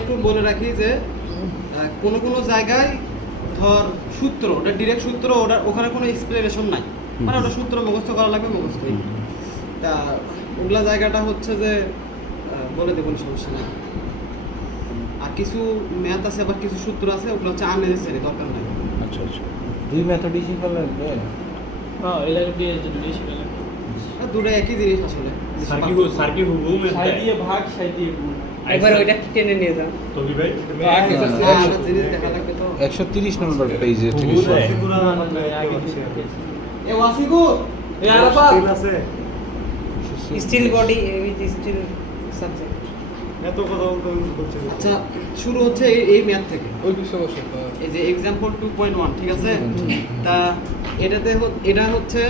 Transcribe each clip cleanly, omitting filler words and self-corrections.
একটু বলে রাখি যে কোনো কোনো জায়গায় ধর সূত্র, ওটা ডিরেক্ট সূত্র, ওখানে কোনো এক্সপ্লেনেশন নাই, মানে ওটা সূত্র মুখস্থ করা লাগবে, মুখস্থই। তা ওগুলা জায়গাটা হচ্ছে যে বলে দেবো, সমস্যা নেই। আর কিছু ম্যাথ আছে, আবার কিছু সূত্র আছে, ওগুলো হচ্ছে আননেসেসারি, দরকার নাই। আচ্ছা আচ্ছা। দুই মেথডই শিখা লাগবে। হ্যাঁ, এলাকা দিয়ে যদি বেশি গেলে দুটো একই জিনিস আসলে। সার্কিট হুবহু সাই দিয়ে ভাগ, সাই দিয়ে গুণ। একবার ওইটা টেনে নিয়ে যান। তবে ভাই জিনিস দেখা লাগবে তো। 130 নম্বর পেজে থেকে পুরো এ ওয়াসিকু, এ আরাফা আছে steel body with steel subject. এত কথা বলতে আচ্ছা শুরু হচ্ছে এই ম্যাথ থেকে, ওই বিষয় এই যে एग्जांपल 2.1, ঠিক আছে? তা এটা হচ্ছে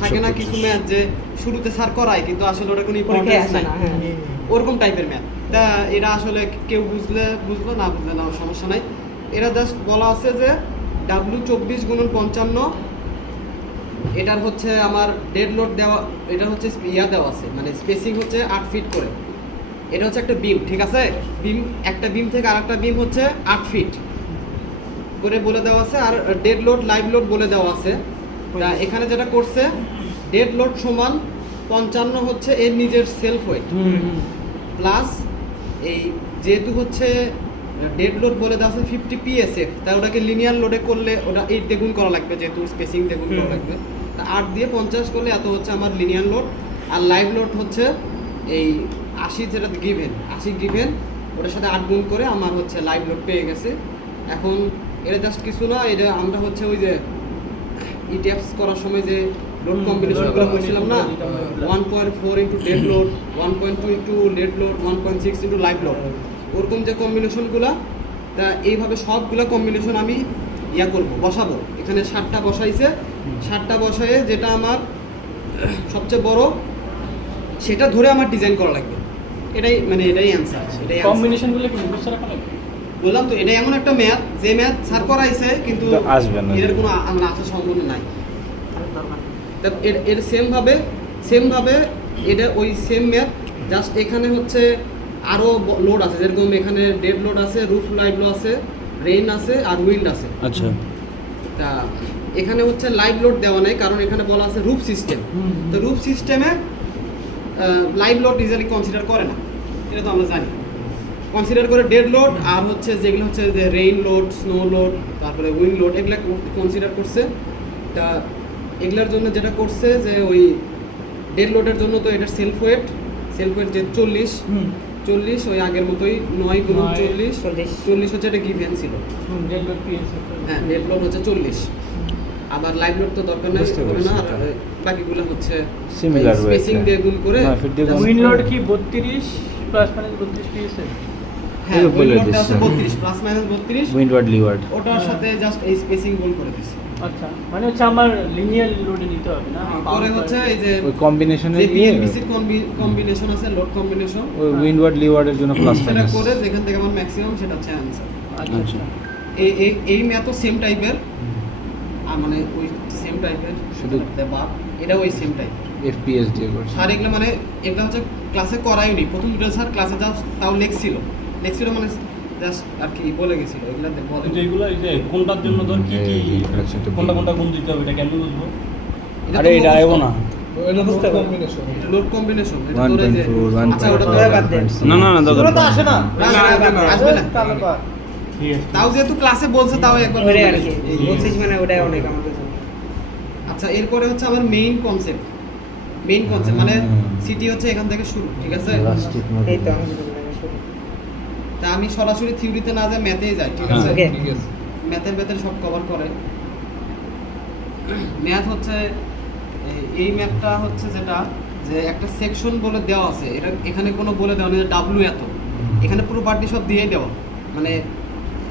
থাকে না কিছু ম্যাথ যে শুরুতে স্যার করায় কিন্তু আসলে ওটা কোনো ইম্পর্টেন্স নাই, ওরকম টাইপের ম্যাথ। তা এটা আসলে কেউ বুঝলো, না বুঝলে না, সমস্যা নাই। এটা জাস্ট বলা আছে যে W24 × 55, এটার হচ্ছে আমার ডেড লোড দেওয়া, এটা হচ্ছে দেওয়া আছে, মানে স্পেসিং হচ্ছে 8 ফিট করে। এটা হচ্ছে একটা বিম, ঠিক আছে? বিম, একটা বিম থেকে আরেকটা বিম হচ্ছে 8 ফিট করে বলে দেওয়া আছে, আর ডেড লোড লাইভ লোড বলে দেওয়া আছে। তা এখানে যেটা করছে, ডেড লোড সমান 55 হচ্ছে এর নিজের সেলফ ওয়েট, প্লাস এই যেহেতু হচ্ছে ডেড লোড বলে দেওয়া আছে 50 PSF, তাই ওটাকে লিনিয়ার লোডে করলে ওটা 8 দ্বিগুণ করা লাগবে, যেহেতু স্পেসিং দ্বিগুণ করা লাগবে। তা 8 দিয়ে 50 করলে এত হচ্ছে আমার লিনিয়ার লোড। আর লাইভ লোড হচ্ছে এই 80, যেটা গিভেন 80 গিভেন, ওটার সাথে 8 গুণ করে আমার হচ্ছে লাইভ লোড পেয়ে গেছে। এখন এটা জাস্ট কিছু না, এটা আমরা হচ্ছে ওই যে ইটিএফস করার সময় যে লোড কম্বিনেশনগুলো করছিলাম না, 1.4 into dead load, 1.2 into dead load, 1.6 into live load, ওরকম যে কম্বিনেশনগুলো, তা এইভাবে সবগুলো কম্বিনেশন আমি করব, বসাবো। এখানে 7টা বসাইছে, 7টা বসায়ে যেটা আমার সবচেয়ে বড় সেটা ধরে আমার ডিজাইন করা লাগবে। এটাই মানে এটাই অ্যান্সার। এটাই কম্বিনেশনগুলো কি মুখস্থ রাখা লাগবে? বললাম তো, এটা এমন একটা ম্যাথ যে ম্যাথ স্যার করাইছে কিন্তু আসবে না, এর কোনো আসার সম্ভাবনা নাই। তা এর সেম ভাবে এটা ওই সেম ম্যাথ, জাস্ট এখানে হচ্ছে আরো লোড আছে, যেরকম এখানে ডেড লোড আছে, রুফ লাইভ লোড আছে, রেইন আছে, আর উইন্ড আছে। আচ্ছা। তা এখানে হচ্ছে লাইভ লোড দেওয়া নাই, কারণ এখানে বলা আছে রুফ সিস্টেম। তো রুফ সিস্টেমে লাইভ লোড ইজিলি কনসিডার করে না, এটা তো আমরা জানি। কনসিডার করে ডেড লোড আর হচ্ছে যেগুলো হচ্ছে যে রেইন লোড, স্নো লোড, তারপরে উইন্ড লোড, এগুলো কনসিডার করছে। তা এগুলোর জন্য যেটা করছে যে ওই ডেড লোডের জন্য তো এটার সেলফ ওয়েট যে 40 ওই আগের মতোই 9 × 40 হচ্ছে এটা গিভেন ছিল। Dead load PSF. হ্যাঁ, ডেড লোড হচ্ছে 40। আবার লাইভ লোড তো দরকার নাই, হবে না। আর বাকিগুলো হচ্ছে সিমিলার স্পেসিং দিয়ে গুণ করে। উইন্ড লোড কি 32 প্লাস মাইনাস 32 পিএসএফ? হ্যাঁ, উইন্ড লোডটা আছে 32 প্লাস মাইনাস 32, উইন্ডওয়ার্ড লিওয়ার্ড, ওটার সাথে জাস্ট এই স্পেসিং গুণ করে দিছি। আচ্ছা, মানে হচ্ছে আমার লিনিয়ার লোডে নিতে হবে না? পরে হচ্ছে এই যে ওই কম্বিনেশনে যে দিয়ে পিএনবিসি কম্বিনেশন আছে, লোড কম্বিনেশন, ওই উইন্ডওয়ার্ড লিওয়ার্ডের জন্য প্লাস সেটা মাইনাস করে যেখান থেকে আমার ম্যাক্সিমাম সেটা হচ্ছে অ্যানসার। আচ্ছা। এই ম্যাথও সেম টাইপের, আর মানে ওই সেম টাইপের শুধু বা এটা ওই সেম টাইপ এফপিএস দিয়ে করছে। স্যার এগুলো মানে এগুলো হচ্ছে ক্লাসে করাইনি, প্রথম দুটো স্যার ক্লাসে তাও লেখছিল মানে জাস্ট আর কি বলে গেছিল, এগুলো বলে। যেগুলো এই যে কোনটার জন্য ধর কি কি কোনটা গুণ দিতে হবে, এটা কেমন বুঝবো? আরে এটা আইবো না। লোড কম্বিনেশন, এটা 1.4 ধরে যে আচ্ছা ওটা তো বাদ দেন, না না না দরকার তো আসে না। আসবে না। তাহলে বাদ। ঠিক আছে। তাও যেহেতু ক্লাসে বলছে তাও একবার ওরে আর কি বলছিস, মানে ওটাই অনেক আমাদের জন্য। আচ্ছা, এরপরে হচ্ছে আমার মেইন কনসেপ্ট মানে সিটি হচ্ছে এখান থেকে শুরু, ঠিক আছে? Elastic model. এই তো আমাদের জন্য শুরু। তা আমি সরাসরি থিওরিতে না যাই, ম্যাথেই যাই, ঠিক আছে? ওকে। ম্যাথের সব কভার করে। ম্যাথ হচ্ছে এই ম্যাথটা হচ্ছে যেটা যে একটা সেকশন বলে দেওয়া আছে, এটা এখানে কোনো বলে দেওয়া নেই ডাব্লিউ এত, এখানে প্রপার্টি সব দিয়েই দেওয়া, মানে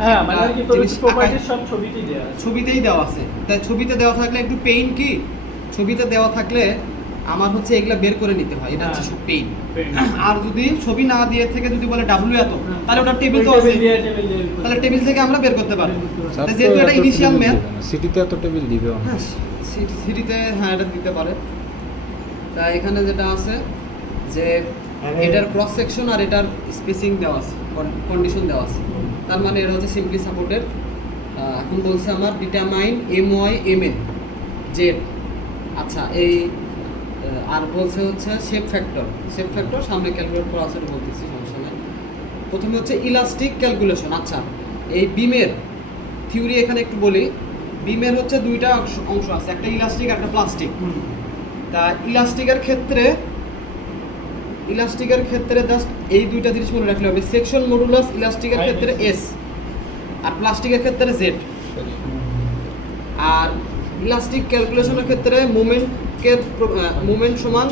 হ্যাঁ, মানে আর কি তোর জিনিস প্রপার্টি সব ছবিতেই দেয়া আছে। ছবিতেই দেওয়া আছে। তাই ছবিতে দেওয়া থাকলে একটু পেইন কি, ছবিতে দেওয়া থাকলে আমার হচ্ছে এগুলা বের করে নিতে হয়, এটা হচ্ছে সব পেইন। আর যদি ছবি না দিয়ে থেকে যদি বলে ডাব্লিউ এত, তাহলে ওটা টেবিল তো আছে, তাহলে টেবিল থেকে আমরা বের করতে পারবো। তাই যেহেতু এটা ইনিশিয়াল ম্যাথ, সিটিতে এত টেবিল দিবে না। হ্যাঁ সিটিতে হ্যাঁ এটা দিতে পারে। তা এখানে যেটা আছে যে এটার ক্রস সেকশন আর এটার স্পেসিং দেওয়া আছে, কন্ডিশন দেওয়া আছে। তার মানে এটা হচ্ছে সিম্পলি সাপোর্টেড। এখন বলছে আমার ডিটারমাইন MY MN জেড। আচ্ছা এই আর বলছে হচ্ছে শেপ ফ্যাক্টর সামনে ক্যালকুলেট করা আছে বলতেছি, সমস্যা নাই। প্রথমে হচ্ছে ইলাস্টিক ক্যালকুলেশন। আচ্ছা এই বিমের থিওরি এখানে একটু বলি। বিমের হচ্ছে দুইটা অংশ আছে, একটা ইলাস্টিক একটা প্লাস্টিক। তা ইলাস্টিকের ক্ষেত্রে জাস্ট এই দুইটা জিনিস মনে রাখলে হবে, সেকশন মডুলাস ইলাস্টিকের ক্ষেত্রে S আর প্লাস্টিকের ক্ষেত্রে Z। আর ইলাস্টিক ক্যালকুলেশনের ক্ষেত্রে মোমেন্ট সমান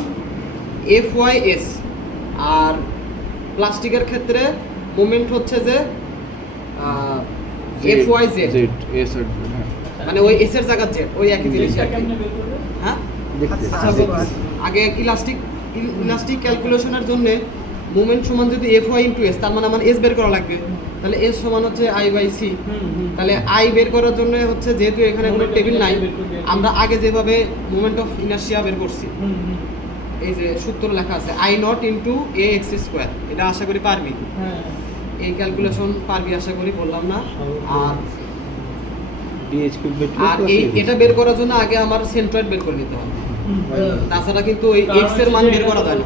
FYS, আর প্লাস্টিকের ক্ষেত্রে মোমেন্ট হচ্ছে যে FYZ, জেড এস আর হ্যাঁ মানে ওই S এর জায়গা Z, ওই একই জিনিস এটা আর কি। কেমনে বের করবে? হ্যাঁ দেখতে আগে ইলাস্টিক ক্যালকুলেশনের জন্য মোমেন্ট সমান যদি FY ইন্টু S, তার মানে আমার S বের করা লাগবে। তাহলে S সমান হচ্ছে I/C। তাহলে I বের করার জন্য হচ্ছে, যেহেতু এখানে কোনো টেবিল নাই, আমরা আগে যেভাবে মোমেন্ট অফ ইনার্শিয়া বের করছি, এই যে সূত্র লেখা আছে I0 ইন্টু AX²। এটা আশা করি পারবি, হ্যাঁ এই ক্যালকুলেশন পারবি আশা করি, বললাম না। আর ডিএইচকিউ এটা বের করার জন্য আগে আমার সেন্ট্রয়েড বের করে নিতে হবে, তাছাড়া কিন্তু ওই X এর মান বের করা যায় না।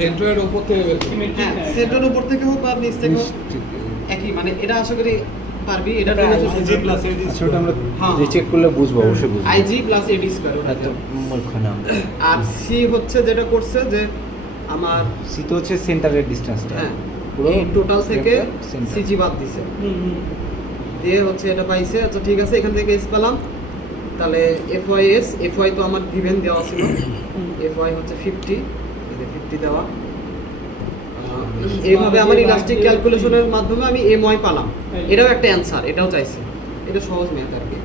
সেন্ট্রয়েড উপর থেকে বের করবে। হ্যাঁ সেন্ট্রয়েড উপর থেকে হোক আর নিচ থেকে হোক একই, মানে এটা আশা করি পারবি। এটা আচ্ছা ওটা আমরা হ্যাঁ। রিচেক করলে বুঝবো, অবশ্যই বুঝবো। IG plus AD²। এত মূর্খ না আমরা। আর C হচ্ছে যেটা করছে যে আমার সি তো হচ্ছে সেন্টারের ডিসটেন্সটা হ্যাঁ পুরো এই টোটাল থেকে center। CG বাদ দিছে, দিয়ে হচ্ছে এটা পাইছে। আচ্ছা ঠিক আছে, এখান থেকে S পেলাম। তাহলে FY তো আমার গিভেন দেওয়া ছিল, FY হচ্ছে 50, এই যে 50 দেওয়া। এইভাবে আমার ইলাস্টিক ক্যালকুলেশনের মাধ্যমে আমি MY পেলাম। এটাও একটা অ্যান্সার, এটাও চাইছে, এটা সহজ ম্যাথ আর কি।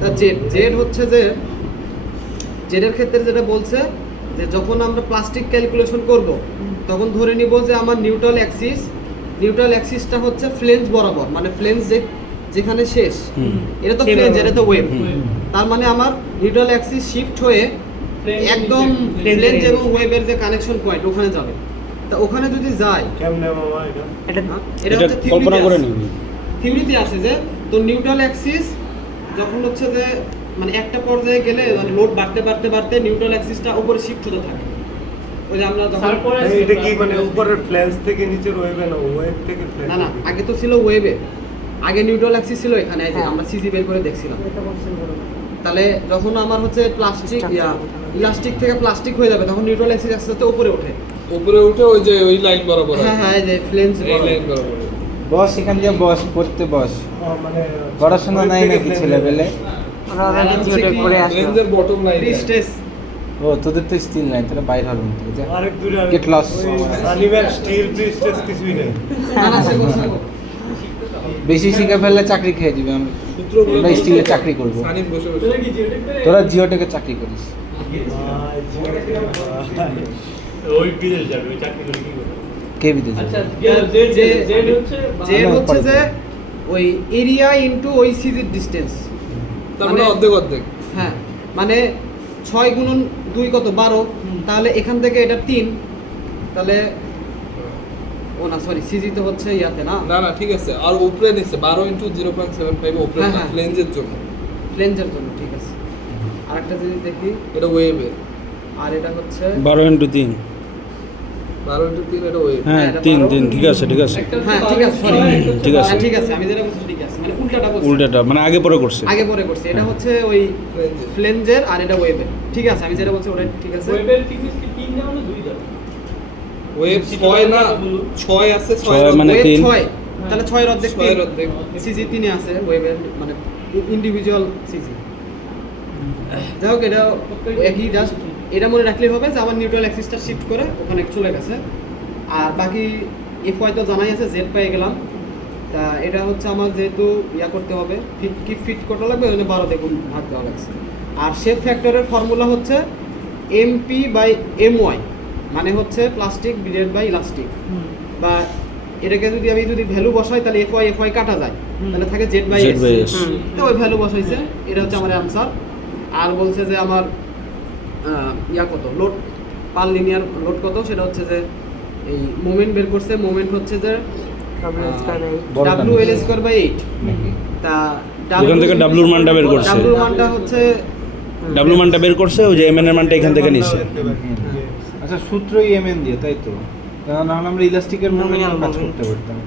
তা জেড হচ্ছে যে জেডের ক্ষেত্রে যেটা বলছে যে যখন আমরা প্লাস্টিক ক্যালকুলেশন করব তখন ধরে নিব যে আমার নিউট্রাল অ্যাক্সিসটা হচ্ছে ফ্লেঞ্জ বরাবর, মানে ফ্লেঞ্জ যেখানে শেষ, এটা তো ফ্লেঞ্জ, এটা তো ওয়েভ। তার মানে আমার নিউট্রাল অ্যাক্সিস শিফট হয়ে একদম ফ্লেঞ্জ এবং ওয়েভের যে কানেকশন পয়েন্ট ওখানে যাবে। তা ওখানে যদি যায়, এটা এটা এটা হচ্ছে কল্পনা করে নিবি। থিওরিতে আছে যে তো নিউট্রাল অ্যাক্সিস যখন হচ্ছে যে মানে একটা পর্যায়ে গেলে মানে লোড বাড়তে নিউট্রাল অ্যাক্সিসটা উপরে শিফট হতে থাকে। ওই যে আমরা যখন তারপরে এটা কি মানে উপরের ফ্ল্যাশ থেকে নিচের ওয়েভে না ওয়েভ থেকে ফ্ল্যাশ? না আগে তো ছিল ওয়েভে, আগে নিউট্রাল অ্যাক্সিস ছিল এখানে, এই যে হ্যাঁ। আমরা সিজি বের করে দেখছিলাম। এটা বলছেন বলুন। তাহলে যখন আমার হচ্ছে ইলাস্টিক থেকে প্লাস্টিক হয়ে যাবে তখন নিউট্রাল অ্যাক্সিস আস্তে আস্তে উপরে ওঠে। উপরে উঠে ওই যে ওই লাইন বরাবর হ্যাঁ এই যে ফ্লেঞ্জ এই লাইন বরাবর। বস এখান দিয়ে বস পড়তে বস, মানে পড়াশোনা নাই নাকি ছেলেবেলে? ওরা অলরেডি জিওটেক করে আসলো। লেন্সের বটম লাইন স্টেজ ও তোদের তো স্টিল নাই, তোরা বাইরে হবেন তো যা আরেক দূরে Get lost. সানিম্যান স্টিল প্রিস্টেস কিছুই নেই। বেশি শিখে ফেললে চাকরি খেয়ে দিবে। আমরা স্টিলে চাকরি করবো, সানিম বসে বসে তোরা কি জিওটেক করে? তোরা জিওটেকে চাকরি করিস। ওই বিদেশ যাবে ওই চাকরি করে কি করবে? কে বিদেশ? আচ্ছা জেড হচ্ছে যে হচ্ছে যে ওই এরিয়া ইনটু ওই সিজির ডিসটেন্স, তার মানে অর্ধেক হ্যাঁ মানে 6 গুণন 2 কত 12, তাহলে এখান থেকে এটা 3, তাহলে ও না সরি সিজি তো হচ্ছে ইয়াতে না না ঠিক আছে। আর উপরে নিচে 12 * 0.75 উপরে হ্যাঁ, হ্যাঁ। লেন্সের জন্য, ফ্লেঞ্জের জন্য। ঠিক আছে, আরেকটা জিনিস দেখি, এটা ওয়েভে। আর এটা হচ্ছে 12 × 3 12 * 3 এটা ওয়েভ। হ্যাঁ এটা 3 12 3 ঠিক আছে ঠিক আছে। হ্যাঁ ঠিক আছে সরি ঠিক আছে। ঠিক আছে, আমি যেটা বলছি ঠিক আছে, মানে উল্টাটা বলছি, উল্টাটা মানে আগে পরে করছে। আগে পরে করছি। এটা হচ্ছে ওই লেন্সের। ফ্লেঞ্জের আর এটা ওয়েভের। ঠিক আছে, আমি যেটা বলছি ওটাই ঠিক আছে। ওয়েবের থিকনেস কি 3 দেওয়া না 2 দেওয়া? ওয়েভ 6 না 6 আছে 6 ছয় মানে ওয়েভ 3 6, তাহলে 6 এর অর্ধেক 6 এর অর্ধেক। সিজি 3 এ আছে ওয়েভের, মানে ইন্ডিভিজুয়াল সিজি। যাই হোক এটা একই, জাস্ট এটা মনে রাখলেই হবে যে আমার নিউট্রাল অ্যাক্সিসটা শিফট করে ওখানে চলে গেছে। আর বাকি FY তো জানাই আছে, জেড পেয়ে গেলাম। তা এটা হচ্ছে আমার যেহেতু ইয়া করতে হবে, ফিট করা লাগবে, ওই জন্য 12 দিয়ে ভাগ দেওয়া লাগছে। আর শেপ ফ্যাক্টরের ফর্মুলা হচ্ছে MP/MY, মানে হচ্ছে প্লাস্টিক ডিভাইডেড বাই ইলাস্টিক। বা এটাকে যদি ভ্যালু বসাই তাহলে FY কাটা যায়, তাহলে থাকে Z/S। Z/S তো ওই ভ্যালু বসাইছে, এটা হচ্ছে আমার অ্যান্সার। আর বলছে যে আমার ইয়া কত লোড পার লিনিয়ার লোড কত, সেটা হচ্ছে যে এই মোমেন্ট বের করছে। মোমেন্ট হচ্ছে যে ডব্লিউ স্কয়ার বড়টা ডাব্লিউ এল স্কোয়ার বাই 8 নাকি? তা ওখান থেকে W এর মানটা বের করছে। ডাব্লিউ মানটা হচ্ছে ডাব্লু মানটা বের করছে, ওই যে এম এর মানটা এখান থেকে নিছে। আচ্ছা, সূত্রই এমএন দিয়ে, তাই তো? কারণ নাহলে আমরা ইলাস্টিকের মোমেন্ট Nominal কাজ moment। করতে পারতাম।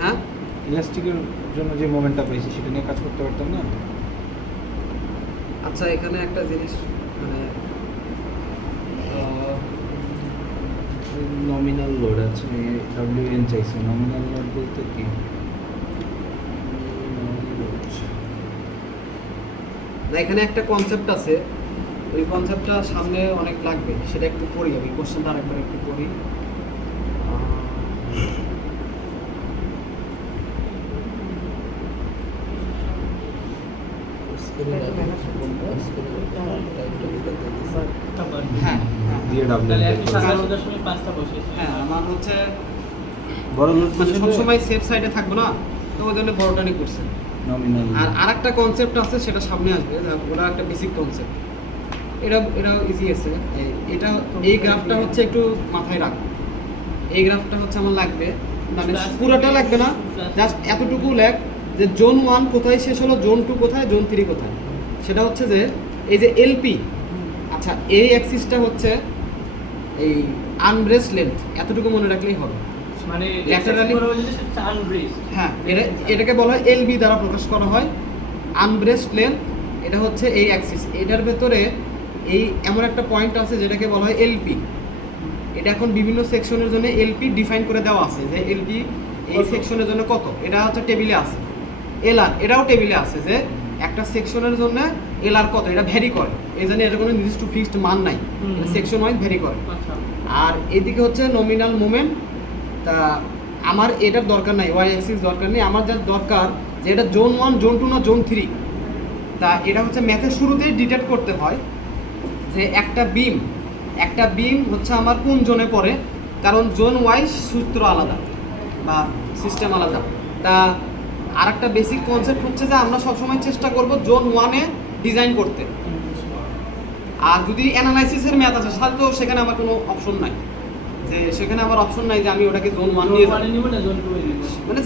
হ্যাঁ ইলাস্টিকের জন্য যে মোমেন্টটা পাইছি সেটা নিয়ে কাজ করতে পারতাম না? আচ্ছা এখানে একটা জিনিস মানে নমিনাল লোড আছে, ডব্লিউএন চাইছে। নমিনাল লোড বলতে কি? না এখানে একটা কনসেপ্ট আছে, ওই কনসেপ্টটা সামনে অনেক লাগবে, সেটা একটু পড়ি আমি, কোশ্চেনটা আরেকবার একটু পড়ি। হ্যাঁ হ্যাঁ দিয়ে তাহলে আপনি ডব্লিউ 57.5টা বসিয়েছেন। হ্যাঁ আমার হচ্ছে বড় লোড মানে সবসময় সেফ সাইডে থাকবো না, তো ওই জন্য বড়টানি করছে। নমিনাল। আর আরেকটা কনসেপ্ট আছে সেটা সামনে আসবে, ওটা একটা বেসিক কনসেপ্ট, এটা ইজি আছে। এটা এই গ্রাফটা হচ্ছে একটু মাথায় রাখো, এই গ্রাফটা হচ্ছে আমার লাগবে, মানে পুরোটা লাগবে না, জাস্ট এতটুকু লেখ যে জোন 1 কোথায় শেষ হলো, জোন 2 কোথায়, জোন 3 কোথায়। সেটা হচ্ছে যে এই যে এলপি, আচ্ছা এই অ্যাক্সিসটা হচ্ছে এই আনব্রেসড লেন্থ, এতটুকু মনে রাখলেই হবে। মানে Laterally- আনব্রেসড। হ্যাঁ এটাকে বলা হয় এলবি দ্বারা প্রকাশ করা হয়, আনব্রেসড লেন্থ। এটা হচ্ছে এই অ্যাক্সিস, এটার ভেতরে এই এমন একটা পয়েন্ট আছে যেটাকে বলা হয় এলপি। এটা এখন বিভিন্ন সেকশনের জন্য এলপি ডিফাইন করে দেওয়া আছে, যে এলপি এই সেকশনের জন্য কত, এটা হচ্ছে টেবিলে আছে। এলআর এটাও টেবিলে আছে, যে একটা সেকশনের জন্য এলআর কত, এটা ভ্যারি করে, এই জন্য এটা কোনো নির্দিষ্ট ফিক্সড মান নাই, সেকশন ওয়াইজ ভ্যারি করে। আচ্ছা। আর এদিকে হচ্ছে নমিনাল মোমেন্ট। তা আমার এটার দরকার নাই, ওয়াই অ্যাক্সিস দরকার নেই, আমার যা দরকার যে এটা জোন 1 জোন 2 না জোন 3। তা এটা হচ্ছে ম্যাথের শুরুতেই ডিটেক্ট করতে হয় যে একটা বিম হচ্ছে আমার কোন জোনে পড়ে, কারণ জোন ওয়াইজ সূত্র আলাদা বা সিস্টেম আলাদা। তা আরেকটা বেসিক কনসেপ্ট হচ্ছে যে আমরা সবসময় চেষ্টা করব জোন 1-এ ডিজাইন করতে, আর যদি অ্যানালাইসিসের ম্যাথ আছে তাহলে তো সেখানে আমার কোনো অপশন নাই, যে সেখানে আমার অপশন নাই যে আমি ওটাকে জোন 1 নিয়ে মানে যাবো, নিব না জোন 2 এ নিব। মানে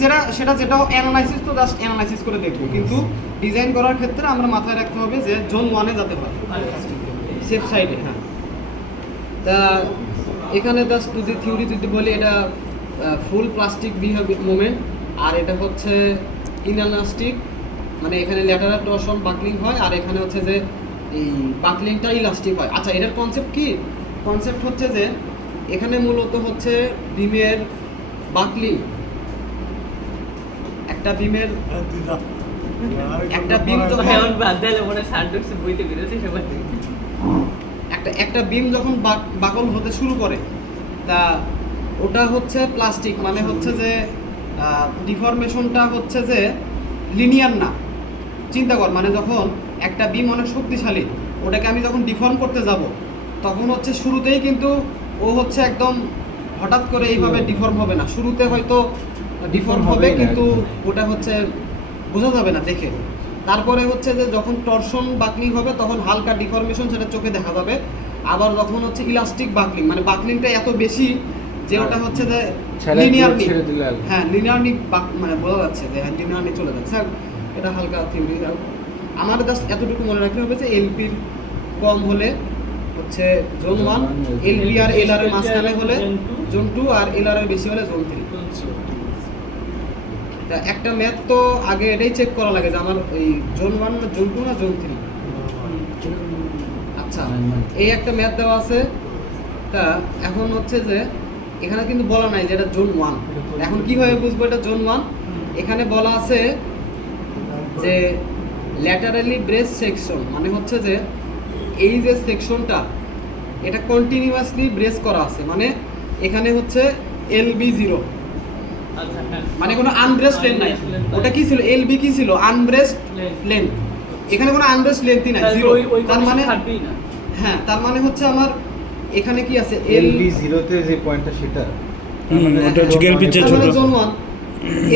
যেটা অ্যানালাইসিস, তো জাস্ট অ্যানালাইসিস করে দেখবো, কিন্তু ডিজাইন করার ক্ষেত্রে আমরা মাথায় রাখতে হবে যে জোন 1-এ যেতে হয়, সেফ সাইডে। হ্যাঁ তা এখানে জাস্ট যদি থিওরি যদি বলি, এটা ফুল প্লাস্টিক মোমেন্ট, আর এটা হচ্ছে ইনএলাস্টিক, মানে এখানে ল্যাটারাল টরশন বাকলিং হয়, আর এখানে হচ্ছে যে এই বাকলিংটা ইলাস্টিক হয়। আচ্ছা এটার কনসেপ্ট কি? কনসেপ্ট হচ্ছে যে এখানে মূলত হচ্ছে বিমের বাকলিং, একটা বিমের একটা বিম যখন এখন বাদ দিলে মনে সার্ডক্স বইতে বেরোছে সবাই। একটা বিম যখন বাকল হতে শুরু করে, তা ওটা হচ্ছে প্লাস্টিক, মানে হচ্ছে যে ডিফরমেশনটা হচ্ছে যে লিনিয়ার না। চিন্তা কর, মানে যখন একটা বিম অনেক শক্তিশালী, ওটাকে আমি যখন ডিফর্ম করতে যাব, তখন হচ্ছে শুরুতেই কিন্তু ও হচ্ছে একদম হঠাৎ করে এইভাবে ডিফর্ম হবে না, শুরুতে হয়তো ডিফর্ম হবে কিন্তু ওটা হচ্ছে বোঝা যাবে না দেখে। তারপরে হচ্ছে যে যখন টরশন বাকলিং হবে তখন হালকা ডিফরমেশন, সেটা চোখে দেখা যাবে। আবার যখন হচ্ছে ইলাস্টিক বাকলিং, মানে বাকলিংটা এত বেশি যে ওটা হচ্ছে যে লিনিয়ারলি, হ্যাঁ লিনিয়ারলি মানে বোঝা যাচ্ছে যে লিনিয়ারলি চলে যাচ্ছে। এটা হালকা থিওরি, আমার জাস্ট এতটুকু মনে রাখতে হবে যে এলপির কম হলে হচ্ছে জোন 1, এলবি আর এলআর এর মাঝখানে হলে জোন 2, আর এলআর এর বেশি হলে জোন 3। তা একটা ম্যাথ তো আগে এটাই চেক করা লাগে যে আমার এই জোন 1 না জোন 2 না জোন 3। আচ্ছা এই একটা ম্যাথ দেওয়া আছে, তা এখন হচ্ছে যে এখানে কিন্তু বলা নাই যে এটা জোন 1, এখন কিভাবে বুঝবো এটা জোন 1? এখানে বলা আছে যে ল্যাটারালি ব্রেস সেকশন, মানে হচ্ছে যে এই যে সেকশনটা এটা কন্টিনিউয়াসলি ব্রেস করা আছে, মানে এখানে হচ্ছে LB0, আচ্ছা হ্যাঁ, মানে কোনো আনব্রেসড লেন্থ নাই। ওটা কি ছিল? LB কি ছিল? আনব্রেসড লেন্থ। এখানে কোনো আনব্রেসড লেন্থই নাই, জিরো। তার মানে থাকবেই না। হ্যাঁ, তার মানে হচ্ছে আমার এখানে কি আছে? এলবি 0 তে যে পয়েন্টটা সেটা ওটা হচ্ছে এলপি চেয়ে ছোট। জোন 1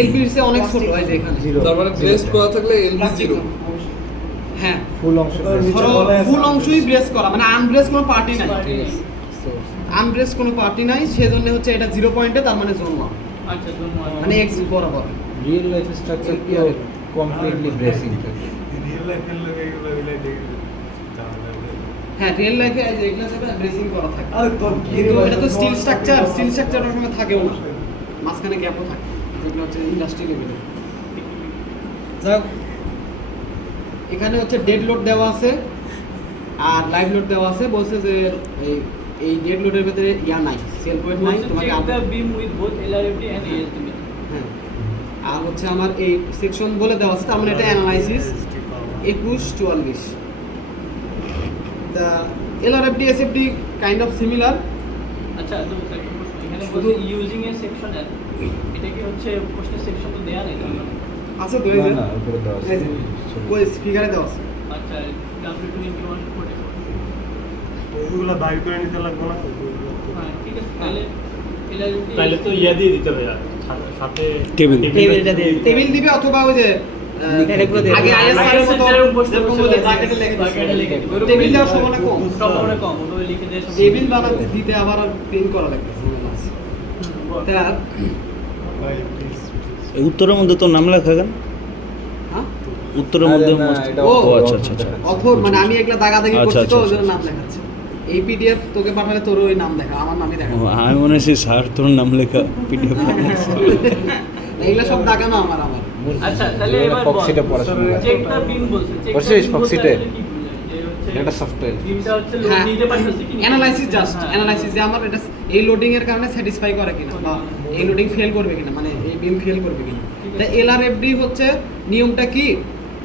LB এর চেয়ে অনেক ছোট হয় যে এখানে। তার মানে ব্রেস করা থাকলে LB0, হ্যাঁ ফুল অংশ ধরো ফুল অংশই ব্রেস করা, মানে আনব্রেস কোনো পার্টি নাই, আনব্রেস কোনো পার্টি নাই, সেজন্য হচ্ছে এটা 0 পয়েন্টে, তার মানে জোন 1। আচ্ছা জোন 1 মানে এক্স বরাবর। রিয়েল লাইফ স্ট্রাকচার তো কমপ্লিটলি ব্রেসিং থাকে। রিয়েল লাইফের লোক এগুলো মিলাই দেখি হ্যাঁ রিয়েল লাইফে এগুলো সব ব্রেসিং করা থাকে। আরে তোর কি কিন্তু এটা তো স্টিল স্ট্রাকচার ওর সঙ্গে থাকেও না, মাঝখানে গ্যাপও থাকে, যেগুলো হচ্ছে ইন্ডাস্ট্রি লেভেলে। যাক, এখানে হচ্ছে ডেড লোড দেওয়া আছে আর লাইভ লোড দেওয়া আছে। বলছে যে এই ডেড লোডের ভিতরে ইয়া নাই, সেল পয়েন্ট নাই, তোমাকে check the beam with both LRFD and ASD. হ্যাঁ। আর হচ্ছে আমার এই সেকশন বলে দেওয়া আছে, তার মানে এটা অ্যানালাইসিস 21-44। তা এলআরএফডি এসএফডি কাইন্ড অফ সিমিলার। আচ্ছা তো একটা প্রশ্ন, এখানে শুধু- বলছে ইউজিং এ সেকশন এল, এটা কি হচ্ছে প্রশ্নের সেকশন তো দেয়া নেই তার মানে? আছে তো না না উপরে দেওয়া আছে। ওই স্পিকারে দেওয়া আছে। আচ্ছা W2144। ওইগুলো বাইর করে নিতে লাগবে না? হ্যাঁ ঠিক আছে, তাহলে এলআরএফডি তাহলে তো ইয়া দিয়ে দিতে হবে সাথে টেবিল। টেবিলটা দিয়ে দিতে টেবিল দিবে অথবা ওই যে এগুলো দিয়ে আগে দিবে। ISR এর মতো যেরকম বসতে যেরকম বসতে ওই যে বসতে ব্র্যাকেটে লেগে ব্র্যাকেটে লেগে দিবে। দিবে। টেবিল দেওয়ার সম্ভাবনা কম। সম্ভাবনা কম, ওটা লিখে দিয়ে টেবিল বানাতে দিতে আবার প্রিন্ট করা লাগবে। তা ভাই প্লিজ এই উত্তরের মধ্যে তো নাম লেখা কেন? হ্যাঁ উত্তরের মধ্যে আরে না, মস্ত- এটা ও, ও আচ্ছা আচ্ছা আচ্ছা। অথর মানে আমি এগুলা দাগাদাগি আচ্ছা, করছি তো আচ্ছা, ওই জন্য আচ্ছা, নাম দেখাচ্ছে। এই পিডিএফ তোকে পাঠালে তোর ওই নাম দেখা, আমার নামই দেখা। ও, আমি মনে হয় স্যার তোর নাম লেখা পিডিএফ। এইগুলা সব দাগানো আমার। আচ্ছা তাহলে এবার ফক্সিটা পড়াশোনা করে। চেক দ্য বিম বলছে, চেক করছিস ফক্সিতে? এটা সফটওয়্যার। বিমটা হচ্ছে হ্যাঁ, লোড নিতে পারতেছে কি অ্যানালাইসিস জাস্ট হ্যাঁ। অ্যানালাইসিস যে আমার এটা এই লোডিং এর কারণে স্যাটিসফাই করে কিনা বা এই লোডিং ফেল করবে কিনা, মানে এই বিম ফেল করবে কিনা। তাই এলআরএফডি হচ্ছে নিয়মটা কি,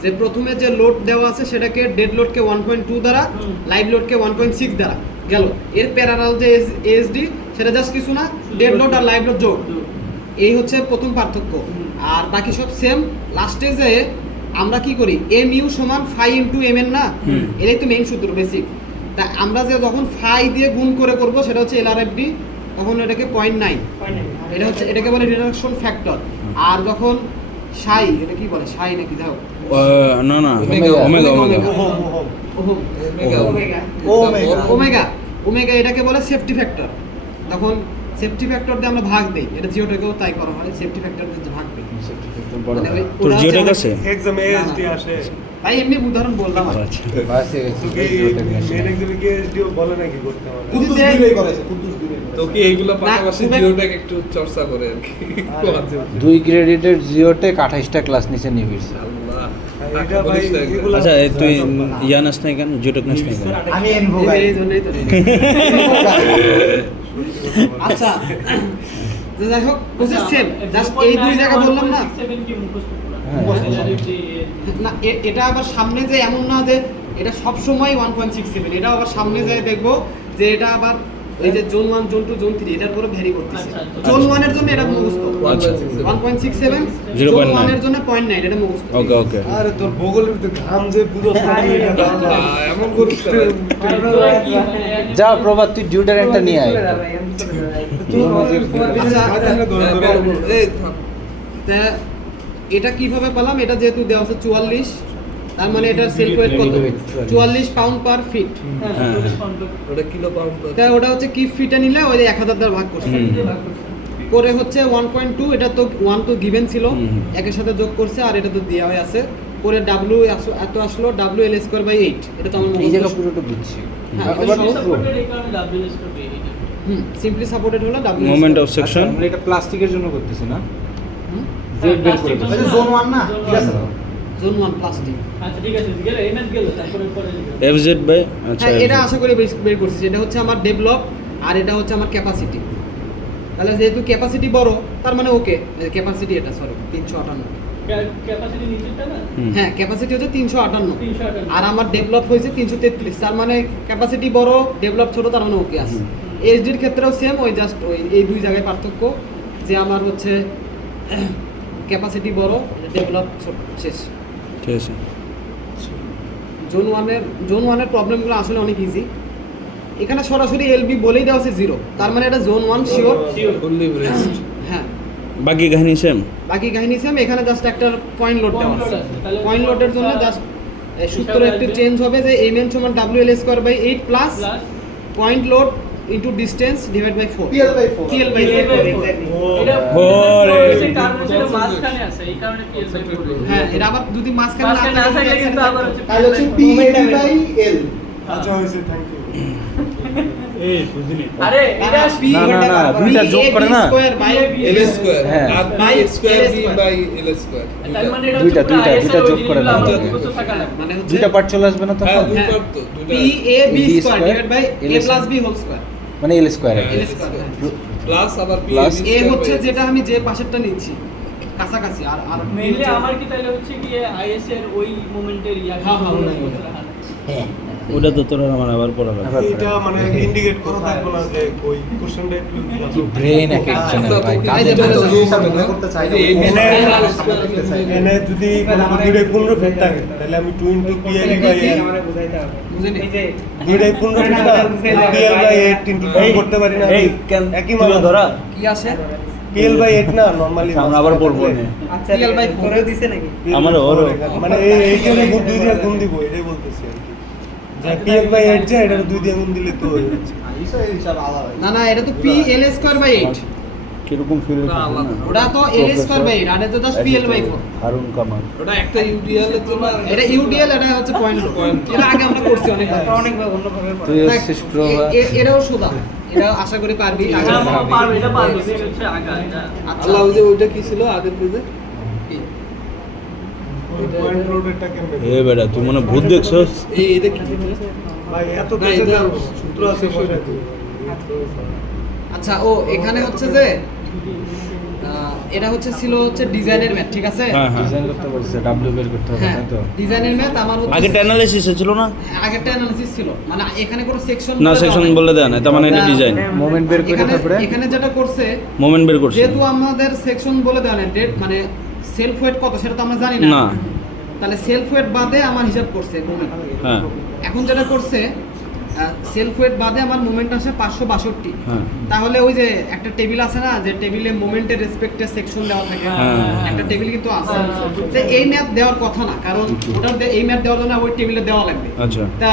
যে প্রথমে যে লোড দেওয়া আছে সেটাকে ডেড লোডকে 1.2 দ্বারা, লাইভ লোডকে 1.6 দ্বারা গেল। এর প্যারালাল যে এএসডি সেটা জাস্ট কিছু না, ডেড লোড আর লাইভ লোড যোগ। এই হচ্ছে প্রথম পার্থক্য। আর বাকি সব সেম। লাস্টে যে আমরা কি করি, এম ইউ সমান ফাই ইন্টু এম এন না, এটাই তো মেইন সূত্র বেসিক। তা আমরা যে যখন ফাই দিয়ে গুণ করে করব সেটা হচ্ছে এলআরএফডি, তখন এটাকে 0.9, এটা হচ্ছে এটাকে বলে রিডাকশন ফ্যাক্টর। আর যখন সাই, এটা কি বলে সাই নাকি যাও না না ওমেগা। Omega omega. ওমেগা এটাকে বলে সেফটি ফ্যাক্টর। তখন সেফটি ফ্যাক্টর দিয়ে আমরা ভাগ দেই, এটা জিওটেকেও তাই করা হয়, সেফটি ফ্যাক্টর দিয়ে ভাগ দেই। মানে ওই- তোর ওরা জিওটেক হচ্ছে আছে? এক্সামে এএসডি আসে ভাই এমনি উদাহরণ বললাম আর কি। আচ্ছা। বাস হয়ে গেছে। তো কি মেন এক্সামে কি এএসডিও বলে নাকি করতে হবে? যদি দেয়- তো কি এইগুলো পাশাপাশি খুব এক- জিওটেক একটু চর্চা করে আর কি 2 ক্রেডিটের জিওটেক 28টা ক্লাস নিচে নিবিস। আল্লাহ এটা ভাই এগুলো আচ্ছা এই তুই ইয়া নাস নাই কেন, জিওটেক নাস নাই কেন? আমি এনভো গাই। এই জন্যই তো। আচ্ছা তো যাই হোক প্রসেস সেম, জাস্ট এই দুই জায়গা বললাম না। 7 কি মুখস্থ করা হ্যাঁ। LRFD না এটা আবার সামনে যে এমন না যে এটা সব সময় 1.67, এটা আবার সামনে যায় দেখবো যে এটা আবার এই যে জোন 1 জোন 2 জোন 3 এটার উপরে ভ্যারি করতেছে। আচ্ছা, আচ্ছা। জোন 1 এর জন্য এটা মুখস্থ আচ্ছা 1.67, 0.9 জোন 1 এর জন্য 0.9 এটা মুখস্থ। ওকে ওকে। আরে তোর ভূগোলের তো ঘাম যে বুঝছ না তুই এটা বারবার। এমন করিস না ভাই। যা প্রভাত তুই ডিউটারেন্টটা নিয়ে আয়। আচ্ছা এই থাম। তা এটা কিভাবে পেলাম, এটা যেহেতু দেওয়া আছে 44, তার মানে এটা সেলফ ওয়েট কত, 44 পাউন্ড পার ফিট। হ্যাঁ। ওটা কিলো পাউন্ড তা ওটা হচ্ছে কি ফিটে নিলে ওই 1000 দ্বারা ভাগ করছে, হুম। করে হচ্ছে 1.2, এটা তো 1 তো গিভেন ছিল, হুম। একের সাথে যোগ করছে আর এটা তো দেওয়া হয়ে আছে। করে ডাব্লিউ এত আসলো WL²/8, এটা তো আমার এই জায়গা মুখস্থ। পুরোটা বুঝছি। হ্যাঁ, আবার এটা সব- সাপোর্টেড এই কারণে WS করবে এটা। সিম্পলি সাপোর্টেড হলো W মোমেন্ট অফ আচ্ছা, সেকশন। আমরা এটা প্লাস্টিকের জন্য করতেছি না? হুম? জেড বের করে প্লাস্টিক দিচ্ছি। জোন 1 না? ঠিক আছে। Zone 1 plastic. আচ্ছা ঠিক আছে, গেলে এমএস গেল তারপরে পরে লিখো। এফজেড বাই আচ্ছা হ্যাঁ এটা আশা করি বের করছি। এটা হচ্ছে আমার ডেভেলপ আর এটা হচ্ছে আমার ক্যাপাসিটি। তাহলে যেহেতু ক্যাপাসিটি বড় তার মানে ওকে, ক্যাপাসিটি এটা সরি 358। ক্যাপাসিটি নিচেরটা না হুম। হ্যাঁ ক্যাপাসিটি হচ্ছে 358 358 আর আমার ডেভেলপ হয়েছে 333, তার মানে ক্যাপাসিটি বড় ডেভেলপ ছোট, তার মানে ওকে আছে। এইচডির ক্ষেত্রেও সেম, ওই জাস্ট ওই এই দুই জায়গায় পার্থক্য যে আমার হচ্ছে ক্যাপাসিটি বড় ডেভেলপ ছোট, শেষ। ঠিক আছে। জোন ওয়ানের প্রবলেমগুলো আসলে অনেক ইজি। এখানে সরাসরি এলবি বলেই দেওয়া আছে 0, তার মানে এটা জোন 1 শিওর। ফুললি ব্রেস্ট হ্যাঁ বাকি কাহিনী সেম। বাকি কাহিনী সেম, এখানে জাস্ট একটা পয়েন্ট লোড দেওয়া আছে। পয়েন্ট লোডের জন্য জাস্ট সূত্র একটু চেঞ্জ হবে যে mn সমান WL²/8 plus plus point load into distance divide by 4 PL by 4 PL by 4 এটা ওরে। কারণ হচ্ছে এটা মাঝখানে আছে এই কারণে PL by 4 হ্যাঁ এটা আবার যদি মাঝখানে মাঝখানে না থাকলে কিন্তু আবার হচ্ছে তাহলে হচ্ছে P by L আচ্ছা হয়েছে, থ্যাংক ইউ। এই বুঝিনি আরে এটা P না, না, না, দুইটা যোগ করে না? স্কয়ার বাই L square হ্যাঁ। আর By B square L B square। by L square তার মানে এটা দুইটা, হচ্ছে দুইটা, IS দুইটা এর যোগ করে original দাও। আমাদের কিছু থাকা লাগবে। মানে হচ্ছে দুইটা পার্ট চলে আসবে না হ্যাঁ তখন? দুই হ্যাঁ। পার্ট তো P দুইটা A B B square square divide by L A plus B whole square মানে L square L square plus আবার P Plus এ হচ্ছে যেটা আমি যে পাশেরটা নিচ্ছি কাছাকাছি আর আর মেইনলি আমার কি তাহলে হচ্ছে কি IS এর ওই মোমেন্টের ইয়া হ্যাঁ, হ্যাঁ, ওটা তো তোর আমার আবার পড়া লাগবে এটা মানে ইন্ডিকেট করা থাকবে না যে ওই কোশ্চেনটা একটু ব্রেন এক একজনের ভাই এই যে যত বলে জিনিস আমি মনে করতে চাই না করতে চাই না। এনে যদি দুইটাই 15 ফিট থাকে তাহলে আমি 2 ইনটু PL বাই L বুঝেনি দুইটাই 15 ফিট না PL বাই 8 ইনটু 2 করতে পারি না এই কেন একই তুলে মান ধরা কি আছে PL বাই 8 না নরমালি আমরা আবার বলবো না আচ্ছা PL by 4 করে দিছে নাকি আমারও ওরও। মানে এই জন্য দুই দিয়ে গুণ দিব এটাই বলতেছি আর কি যে PL বাই 8 যে এটা 2 দিয়ে গুণ দিলে তো হয়ে যাচ্ছে বিষয় হিসাব আলাদা না না এটা তো P L স্কয়ার বাই 8 কিরকম ফিল ওটা তো L স্কয়ার বাই 8 আর এটা তো just PL by 4 Harun Kamal ওটা একটা UDL এর জন্য আর এটা UDL এটা হচ্ছে পয়েন্ট এটা আগে আমরা করছি অনেকবার অনেকভাবে অন্যভাবে তুই হচ্ছিস প্রো এটাও সোজা এটা আশা করি পারবি আগে এটা পারবে এটা পারবে এটা হচ্ছে আগা এটা আচ্ছা আল্লাহ ওই যে ওইটা কি ছিল আগের পেজে পয়েন্ট রোডেরটা কেমনে এ বেটা তুই মনে হয় ভূত দেখছস এই এটা কি ভাই এত না, পেজে এটা সূত্র আছে বসাই দিই আচ্ছা ও এখানে হচ্ছে যে এটা হচ্ছে ছিল হচ্ছে ডিজাইনের ম্যাথ ঠিক আছে হ্যাঁ হ্যাঁ ডিজাইন করতে বলছে ডাব্লিউ বের করতে হবে হ্যাঁ তাই তো ডিজাইনের ম্যাথ আমার হচ্ছে আগে অ্যানালাইসিস ছিল না আগেরটা অ্যানালিসিস ছিল মানে এখানে কোনো সেকশন না সেকশন বলে দেয় না তার মানে এটা ডিজাইন মোমেন্ট বের করে তারপরে এখানে যেটা করছে মোমেন্ট বের করছে যেহেতু আমাদের সেকশন বলে দেওয়া নেই ডেট মানে সেলফ ওয়েট কত সেটা তো আমরা জানি না না তাহলে সেলফ ওয়েট বাদে আমার হিসাব করছে মোমেন্ট হ্যাঁ এখন যেটা করছে সেলফ ওয়েট বাদে আমার মোমেন্ট আসে 562 হ্যাঁ তাহলে ওই যে একটা টেবিল আছে না যে টেবিলে মোমেন্টের রেসপেক্টে সেকশন দেওয়া থাকে হ্যাঁ। একটা টেবিল কিন্তু আছে তো এই ম্যাথ দেওয়ার কথা না কারণ এই ম্যাথ দেওয়ার জন্য ওই টেবিলে দেওয়া লাগবে আচ্ছা তা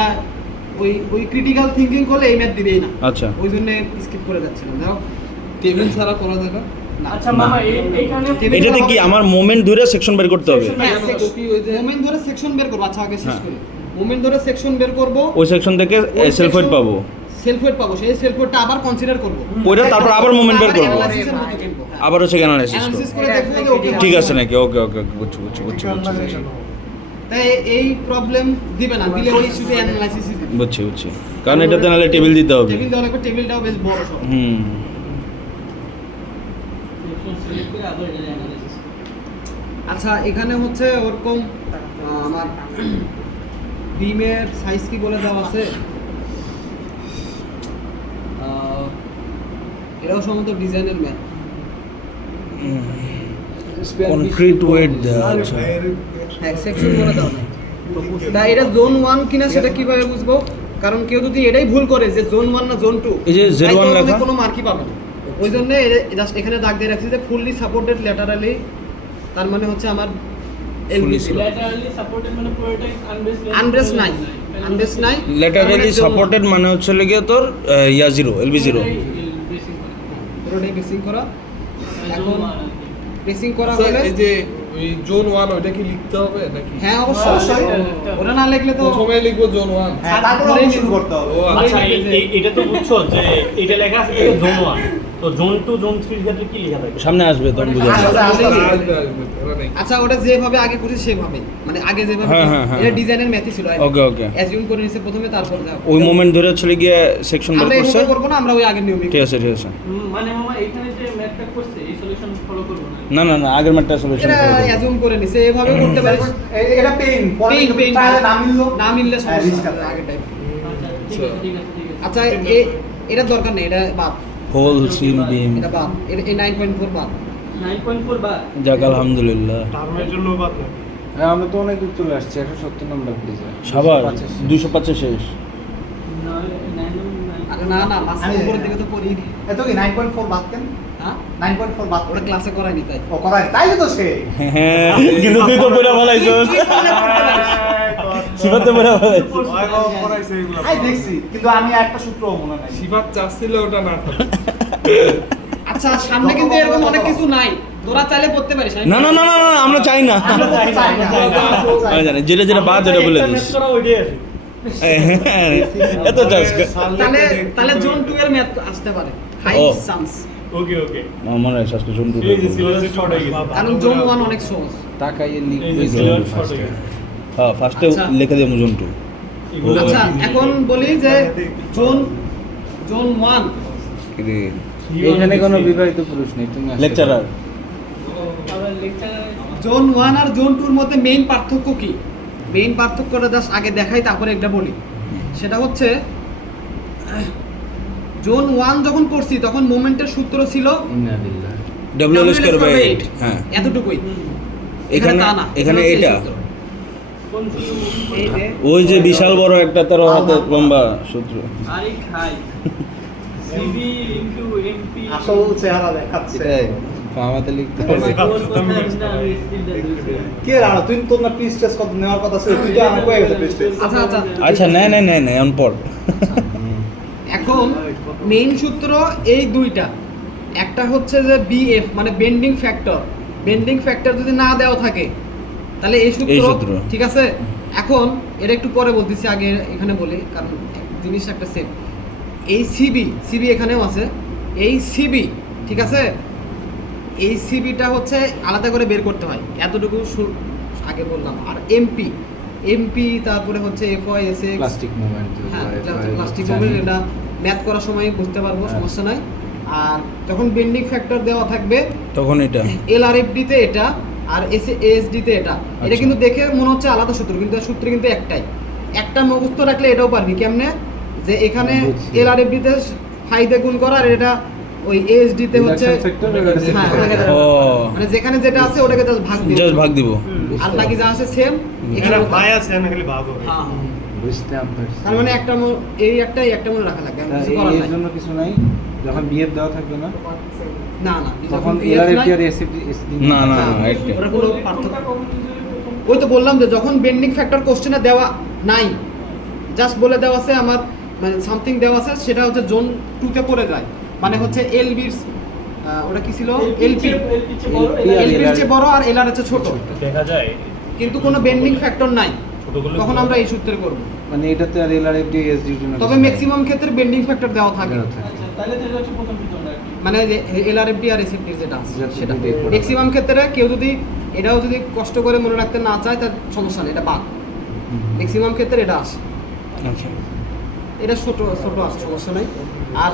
ওই ক্রিটিক্যাল থিংকিং করলে এই ম্যাথ দিবেই না আচ্ছা ওই জন্য স্কিপ করে যাচ্ছিলাম দেখো টেবিল ছাড়া করা যায় না না আচ্ছা মামা এইখানে এটাতে কি আমার মোমেন্ট ধরে সেকশন বের করতে হবে হ্যাঁ কি ওই যে মোমেন্ট ধরে সেকশন বের করব আচ্ছা আগে শেষ হ্যাঁ। করি মোমেন্ট ধরে সেকশন বের করব ওই সেকশন থেকে সেলফ ওয়েট পাবো সেলফ ওয়েট পাবো সেই সেলফ ওয়েটটা আবার কনসিডার করব ওইটা তারপর আবার মোমেন্ট বের করবো অ্যানালাইসিসের মতো কিনবো আবার হচ্ছে অ্যানালাইসিস অ্যানালাইসিস করে দেখবো যে ওকে ঠিক আছে নাকি ওকে ওকে বুঝছি বুঝছি বুঝছি বুঝছি তাই এই প্রবলেম দিবে না দিলে ওই শুধু অ্যানালাইসিসই দিবে বুঝছি বুঝছি কারণ এটাতে নাহলে টেবিল দিতে হবে টেবিল দেওয়া লাগবে টেবিলটাও বেশ বড় সব হুম সিলেক্ট করে আবার এটা অ্যানালাইসিস আচ্ছা এখানে হচ্ছে ওরকম আমার বিমের সাইজ কি বলে দেওয়া আছে এটাও সম্ভবত ডিজাইনের ম্যাথ কনক্রিট ওয়েট দেওয়া আছে হ্যাঁ সেকশন বলে দেওয়া নাই তা এটা জোন 1 কিনা সেটা কিভাবে বুঝবো কারণ কেউ যদি এটাই ভুল করে যে জোন 1 না জোন 2 এই যে Z1 লেখা কোনো মার্কই পাবে না ওই জন্য জাস্ট এখানে দাগ দিয়ে রাখছি যে ফুললি সাপোর্টেড ল্যাটারালি তার মানে হচ্ছে আমার Fully ল্যাটারালি সাপোর্টেড মানে পুরোটাই আনব্রেস নাই আনব্রেস নাই ল্যাটারালি সাপোর্টেড মানে হচ্ছে লেগে তোর ইয়া জিরো এলবি জিরো পুরোটাই বেসিং করা এখন বেসিং করা আচ্ছা, হলে এই যে ওই জোন 1 ওইটা কি লিখতে হবে নাকি হ্যাঁ অবশ্যই ওটা না লিখলে তো প্রথমে লিখবো জোন 1 হ্যাঁ তারপর আবার শুরু করতে হবে ও আচ্ছা এটা তো বুঝছো যে এটা লেখা আছে এটা জোন 1 তো জোন 2 জোন 3 এর ক্ষেত্রে কি লেখা থাকে সামনে আসবে তখন বুঝা যাবে আসবে আসবে ওরা নেই আচ্ছা ওটা যেভাবে আগে করছি সেভাবে মানে আগে যেভাবে হ্যাঁ, হ্যাঁ, হ্যাঁ। এটা ডিজাইনের ম্যাথই ছিল ওকে ওকে অ্যাজিউম করে নিছে প্রথমে তারপর যাও ওই মোমেন্ট ধরে চলে গিয়ে সেকশন বের আমরা করছে এভাবে করব না আমরা ওই আগের নিয়মই ঠিক আছে ঠিক আছে মানে মামা এখানে যে ম্যাথটা করছে এই সলিউশন ফলো করব না না না না আগের ম্যাটটা সলিউশন এটা অ্যাজিউম করে নিছে এভাবে করতে পারিস এটা পেইন পেইন না মিললো না মিললে হ্যাঁ, risk সমস্যা আছে। আগের টাইপ আচ্ছা ঠিক আছে ঠিক আছে ঠিক আছে আচ্ছা এটা দরকার নেই এটা বাদ হোল সিম বিম এটা বাদ এই 9.4 বাদ 9.4 বা যাক আলহামদুলিল্লাহ টার্মের জন্য বাদ না হ্যাঁ আমরা তো অনেক দূর চলে আসছি 170 নম্বর পেজে সাবার 205 শেষ আরে না না মাসের আমি- উপরের দিকে তো পড়িনি এত কি 9.4 বাদ কেন হ্যাঁ 9.4 বাদ ওটা ক্লাসে করায়নি তাই ও করাই তাইলে তো সে হ্যাঁ কিন্তু তুই তো পুরো বলাইছস সিফাতে বলে পড়াইছে এগুলো দেখছি কিন্তু আমি একটা সূত্র মনে নাই সিফাত চাচ্ছিল ওটা না থাকে। আচ্ছা সামনে কিন্তু এরকম অনেক কিছু নাই, তোরা চাইলে পড়তে পারিস। না না না না না আমরা চাই না আমি জানি যেটা যেটা বাদ যেটা বলে দিস করা ওইটাই আছে। এত চাস তাহলে তাহলে জোন 2 এর ম্যাথ আসতে পারে, হাই ও। চান্স। ওকে ওকে আমার স্বাস্থ্য জন্তু এই যে সিলেবাস শর্ট হয়ে গেছে। কারণ জোন 1 অনেক সহজ। তাকাইয়ে এই যে লিখবে সিলেবাস শর্ট হয়ে গেছে। হ্যাঁ ফার্স্টে আচ্ছা। লিখে দেবো জন্তু এগুলো আচ্ছা কি- এখন বলি যে জোন 1 এখানে কোনো বিবাহিত পুরুষ নেই তুমি আসতে লেকচারার আবার লেকচার জোন 1 আর জোন 2 এর মধ্যে মেইন পার্থক্য কি? মেইন পার্থক্যটা জাস্ট আগে দেখাই তারপরে একটা বলি। সেটা হচ্ছে জোন 1 যখন করছি তখন মোমেন্টের সূত্র ছিল ইন্নালিল্লাহ ডব্লিউ স্কয়ার বাই W 8 হ্যাঁ এতটুকুই। এখানে তা না, এখানে হচ্ছে এই এটা সূত্র। কোন এই যে ওই যে বিশাল বড় একটা তার হাতে লম্বা সূত্র আরে খাই সিবি ইনটু এমপি আসল চেহারা দেখাচ্ছে এটাই বাংলাতে লিখতে হবে কে রানা তুই তোর না প্রিস টেস্ট কত নেওয়ার কথা ছিল তুই তো আমাকে কয়ে গেছে প্রিস টেস্ট আচ্ছা আচ্ছা আচ্ছা নেই অনপর এখন মেইন সূত্র এই দুইটা। একটা হচ্ছে যে বিএফ মানে বেন্ডিং ফ্যাক্টর। বেন্ডিং ফ্যাক্টর যদি না দেওয়া থাকে তাহলে এই এই সূত্র সূত্র। ঠিক আছে। এখন এটা একটু পরে বলতেছি, আগে এখানে বলি কারণ জিনিস একটা সেম। এই সিবি এখানেও আছে, এই সিবি ঠিক আছে। এই সিবিটা হচ্ছে আলাদা করে বের করতে হয়, এতটুকু আগে বললাম। আর এমপি তারপরে হচ্ছে এফওয়াই এসএক্স প্লাস্টিক মুভমেন্ট হ্যাঁ এটা হচ্ছে প্লাস্টিক মোমেন্ট, এটা ম্যাথ করার সময় বুঝতে পারবো, হ্যাঁ। সমস্যা নাই। আর যখন বেন্ডিং ফ্যাক্টর দেওয়া থাকবে তখন এটা এলআরএফডি তে এটা আর এসএসডি তে এটা। এটা আচ্ছা। কিন্তু দেখে মনে হচ্ছে আলাদা সূত্র, কিন্তু সূত্র কিন্তু একটাই। একটা মুখস্থ রাখলে এটাও পারবি কেমনে, যে এখানে বুঝছি। এলআরএফডি তে ফাই দিয়ে গুণ করা আর এটা ওই এএসডি তে হচ্ছে হ্যাঁ, ও মানে যেখানে যেটা আছে ওটাকে জাস্ট ভাগ দিবি। জাস্ট ভাগ দিব আর বাকি যা আছে সেম এখানে ভাই আছে আমি খালি ভাগ হবে হ্যাঁ বুঝতে পারছি তার মানে একটা এই একটা মনে রাখা লাগবে, আর কিছু করার এর নাই। জন্য কিছু নাই যখন বিএফ দেওয়া থাকবে না না না তখন যখন এলআরএফটি আর এসএফটি না না হ্যাঁ, না একটা ওটা কোনো পার্থক্য। ওই তো বললাম যে যখন বেন্ডিং ফ্যাক্টর কোশ্চেনে দেওয়া নাই, জাস্ট বলে দেওয়া আছে আমার মানে সামথিং দেওয়া আছে, সেটা হচ্ছে জোন 2 তে পড়ে যায়। মানে হচ্ছে এলবির ওটা কি ছিল এলপি এলবির চেয়ে বড় আর এলআর হচ্ছে ছোট, দেখা যায় কিন্তু কোনো বেন্ডিং ফ্যাক্টর নাই, ছোটগুলো তখন আমরা এই সূত্রে করব। মানে এটাতে আর এলআরএফটি এসডির জন্য তবে ম্যাক্সিমাম ক্ষেত্রে বেন্ডিং ফ্যাক্টর দেওয়া থাকে, তাহলে তো এটা হচ্ছে প্রথম পিছন আর কি। মানে যে এলআরএফডি আর এসএফডি যেটা আছে যেটা সেটা। দুইটাই করা। ম্যাক্সিমাম ক্ষেত্রে কেউ যদি এটাও যদি কষ্ট করে মনে রাখতে না চায় তার সমস্যা নেই, এটা বাদ। ম্যাক্সিমাম ক্ষেত্রে এটা আসে, আচ্ছা এটা ছোট ছোট আছে, সমস্যা নাই। আর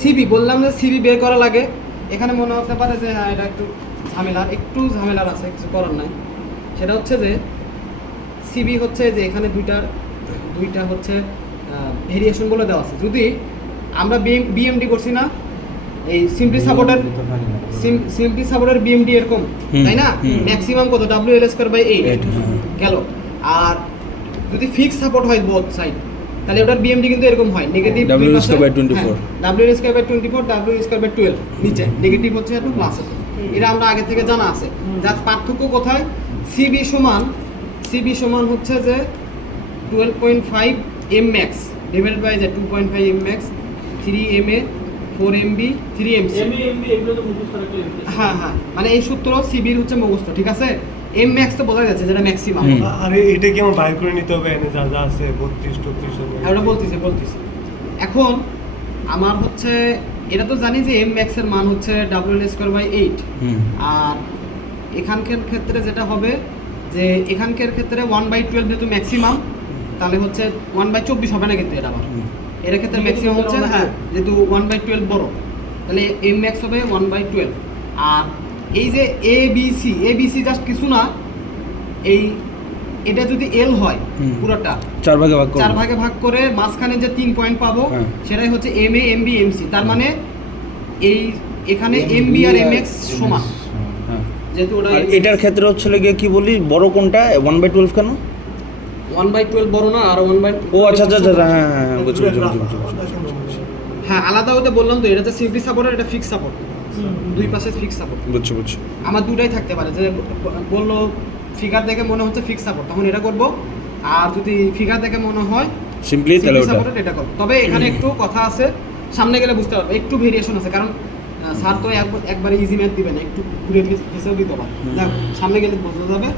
সিবি বললাম যে সিবি বের করা লাগে। এখানে মনে হতে পারে যে হ্যাঁ এটা একটু ঝামেলার আছে, কিছু করার নাই। সেটা হচ্ছে যে সিবি হচ্ছে যে এখানে দুইটা হচ্ছে ভেরিয়েশন বলে দেওয়া আছে। যদি আমরা বিএমডি করছি না, এই সিম্পলি সাপোর্টের বিএমডি এরকম হুম, তাই না, হুম। ম্যাক্সিমাম কত WL স্কয়ার বাই 8 8 গেল। আর যদি ফিক্স সাপোর্ট হয় বোথ সাইড তাহলে ওটার বিএমডি কিন্তু এরকম হয়, negative W square by 24 W square by 24 W square by 12 নিচে নেগেটিভ হচ্ছে একটু প্লাস আছে। এটা আমরা আগে থেকে জানা আছে। যার পার্থক্য কোথায়, সিবি সমান হচ্ছে যে 12.5 এম ম্যাক্স ডিভাইডেড বাই যে 2.5 M max 3 MA 4 MB 3 MC. MB এগুলো তো মুখস্থ রাখলে হ্যাঁ মানে এই সূত্র সিবির হচ্ছে মুখস্থ, ঠিক আছে। এম ম্যাক্স তো বোঝা যাচ্ছে যেটা ম্যাক্সিমাম। হুম। আরে এটা কি আমার বাইর করে নিতে হবে এনে যা যা আছে 32 33 আমরা বলতেছি এখন আমার হচ্ছে এটা তো জানি যে এম ম্যাক্স এর মান হচ্ছে WL স্কয়ার বাই 8। হুম আর এখানকার ক্ষেত্রে যেটা হবে যে এখানকার ক্ষেত্রে 1/12 যেহেতু ম্যাক্সিমাম, তাহলে হচ্ছে 1/24 হবে না, কিন্তু এটা আবার এর ক্ষেত্রে ম্যাক্সিমাম হচ্ছে হ্যাঁ যেহেতু 1/12 বড়, তাহলে এম ম্যাক্স হবে 1/12। আর এই যে এবিসি জাস্ট কিছু না, এই এটা যদি এল হয় হুম। পুরোটা 4 ভাগে ভাগ করব 4 ভাগে ভাগ করে মাঝখানে যে 3 পয়েন্ট পাবো হ্যাঁ। সেটাই হচ্ছে এমএ এমবি এমসি। তার মানে এই এখানে এমবি আর এমএক্স সমান, হ্যাঁ যেহেতু ওটা আর এটার ক্ষেত্রে হচ্ছে লাগে কি বলি বড় কোনটা 1/12 কেন 1/12 বড় না আর 1/12 ও আচ্ছা হ্যাঁ বুঝছি হ্যাঁ আলাদা হতে বললাম তো, এটা হচ্ছে সিম্পলি সাপোর্ট আর এটা ফিক্স সাপোর্ট, দুই পাশে ফিক্স সাপোর্ট। বুঝছি আমার দুটাই থাকতে পারে, যে বললো ফিগার দেখে মনে হচ্ছে ফিক্স সাপোর্ট তখন এটা করব, আর যদি ফিগার দেখে মনে হয় সিম্পলি তাহলে ওটা সাপোর্ট এটা করব। তবে এখানে একটু কথা আছে, সামনে গেলে বুঝতে পারবে একটু ভেরিয়েশন আছে, কারণ স্যার তো একবারে ইজি ম্যাথ দিবে না, একটু ঘুরে ফেসেও দিতে পারে। দেখো সামনে গেলে বোঝা যাবে।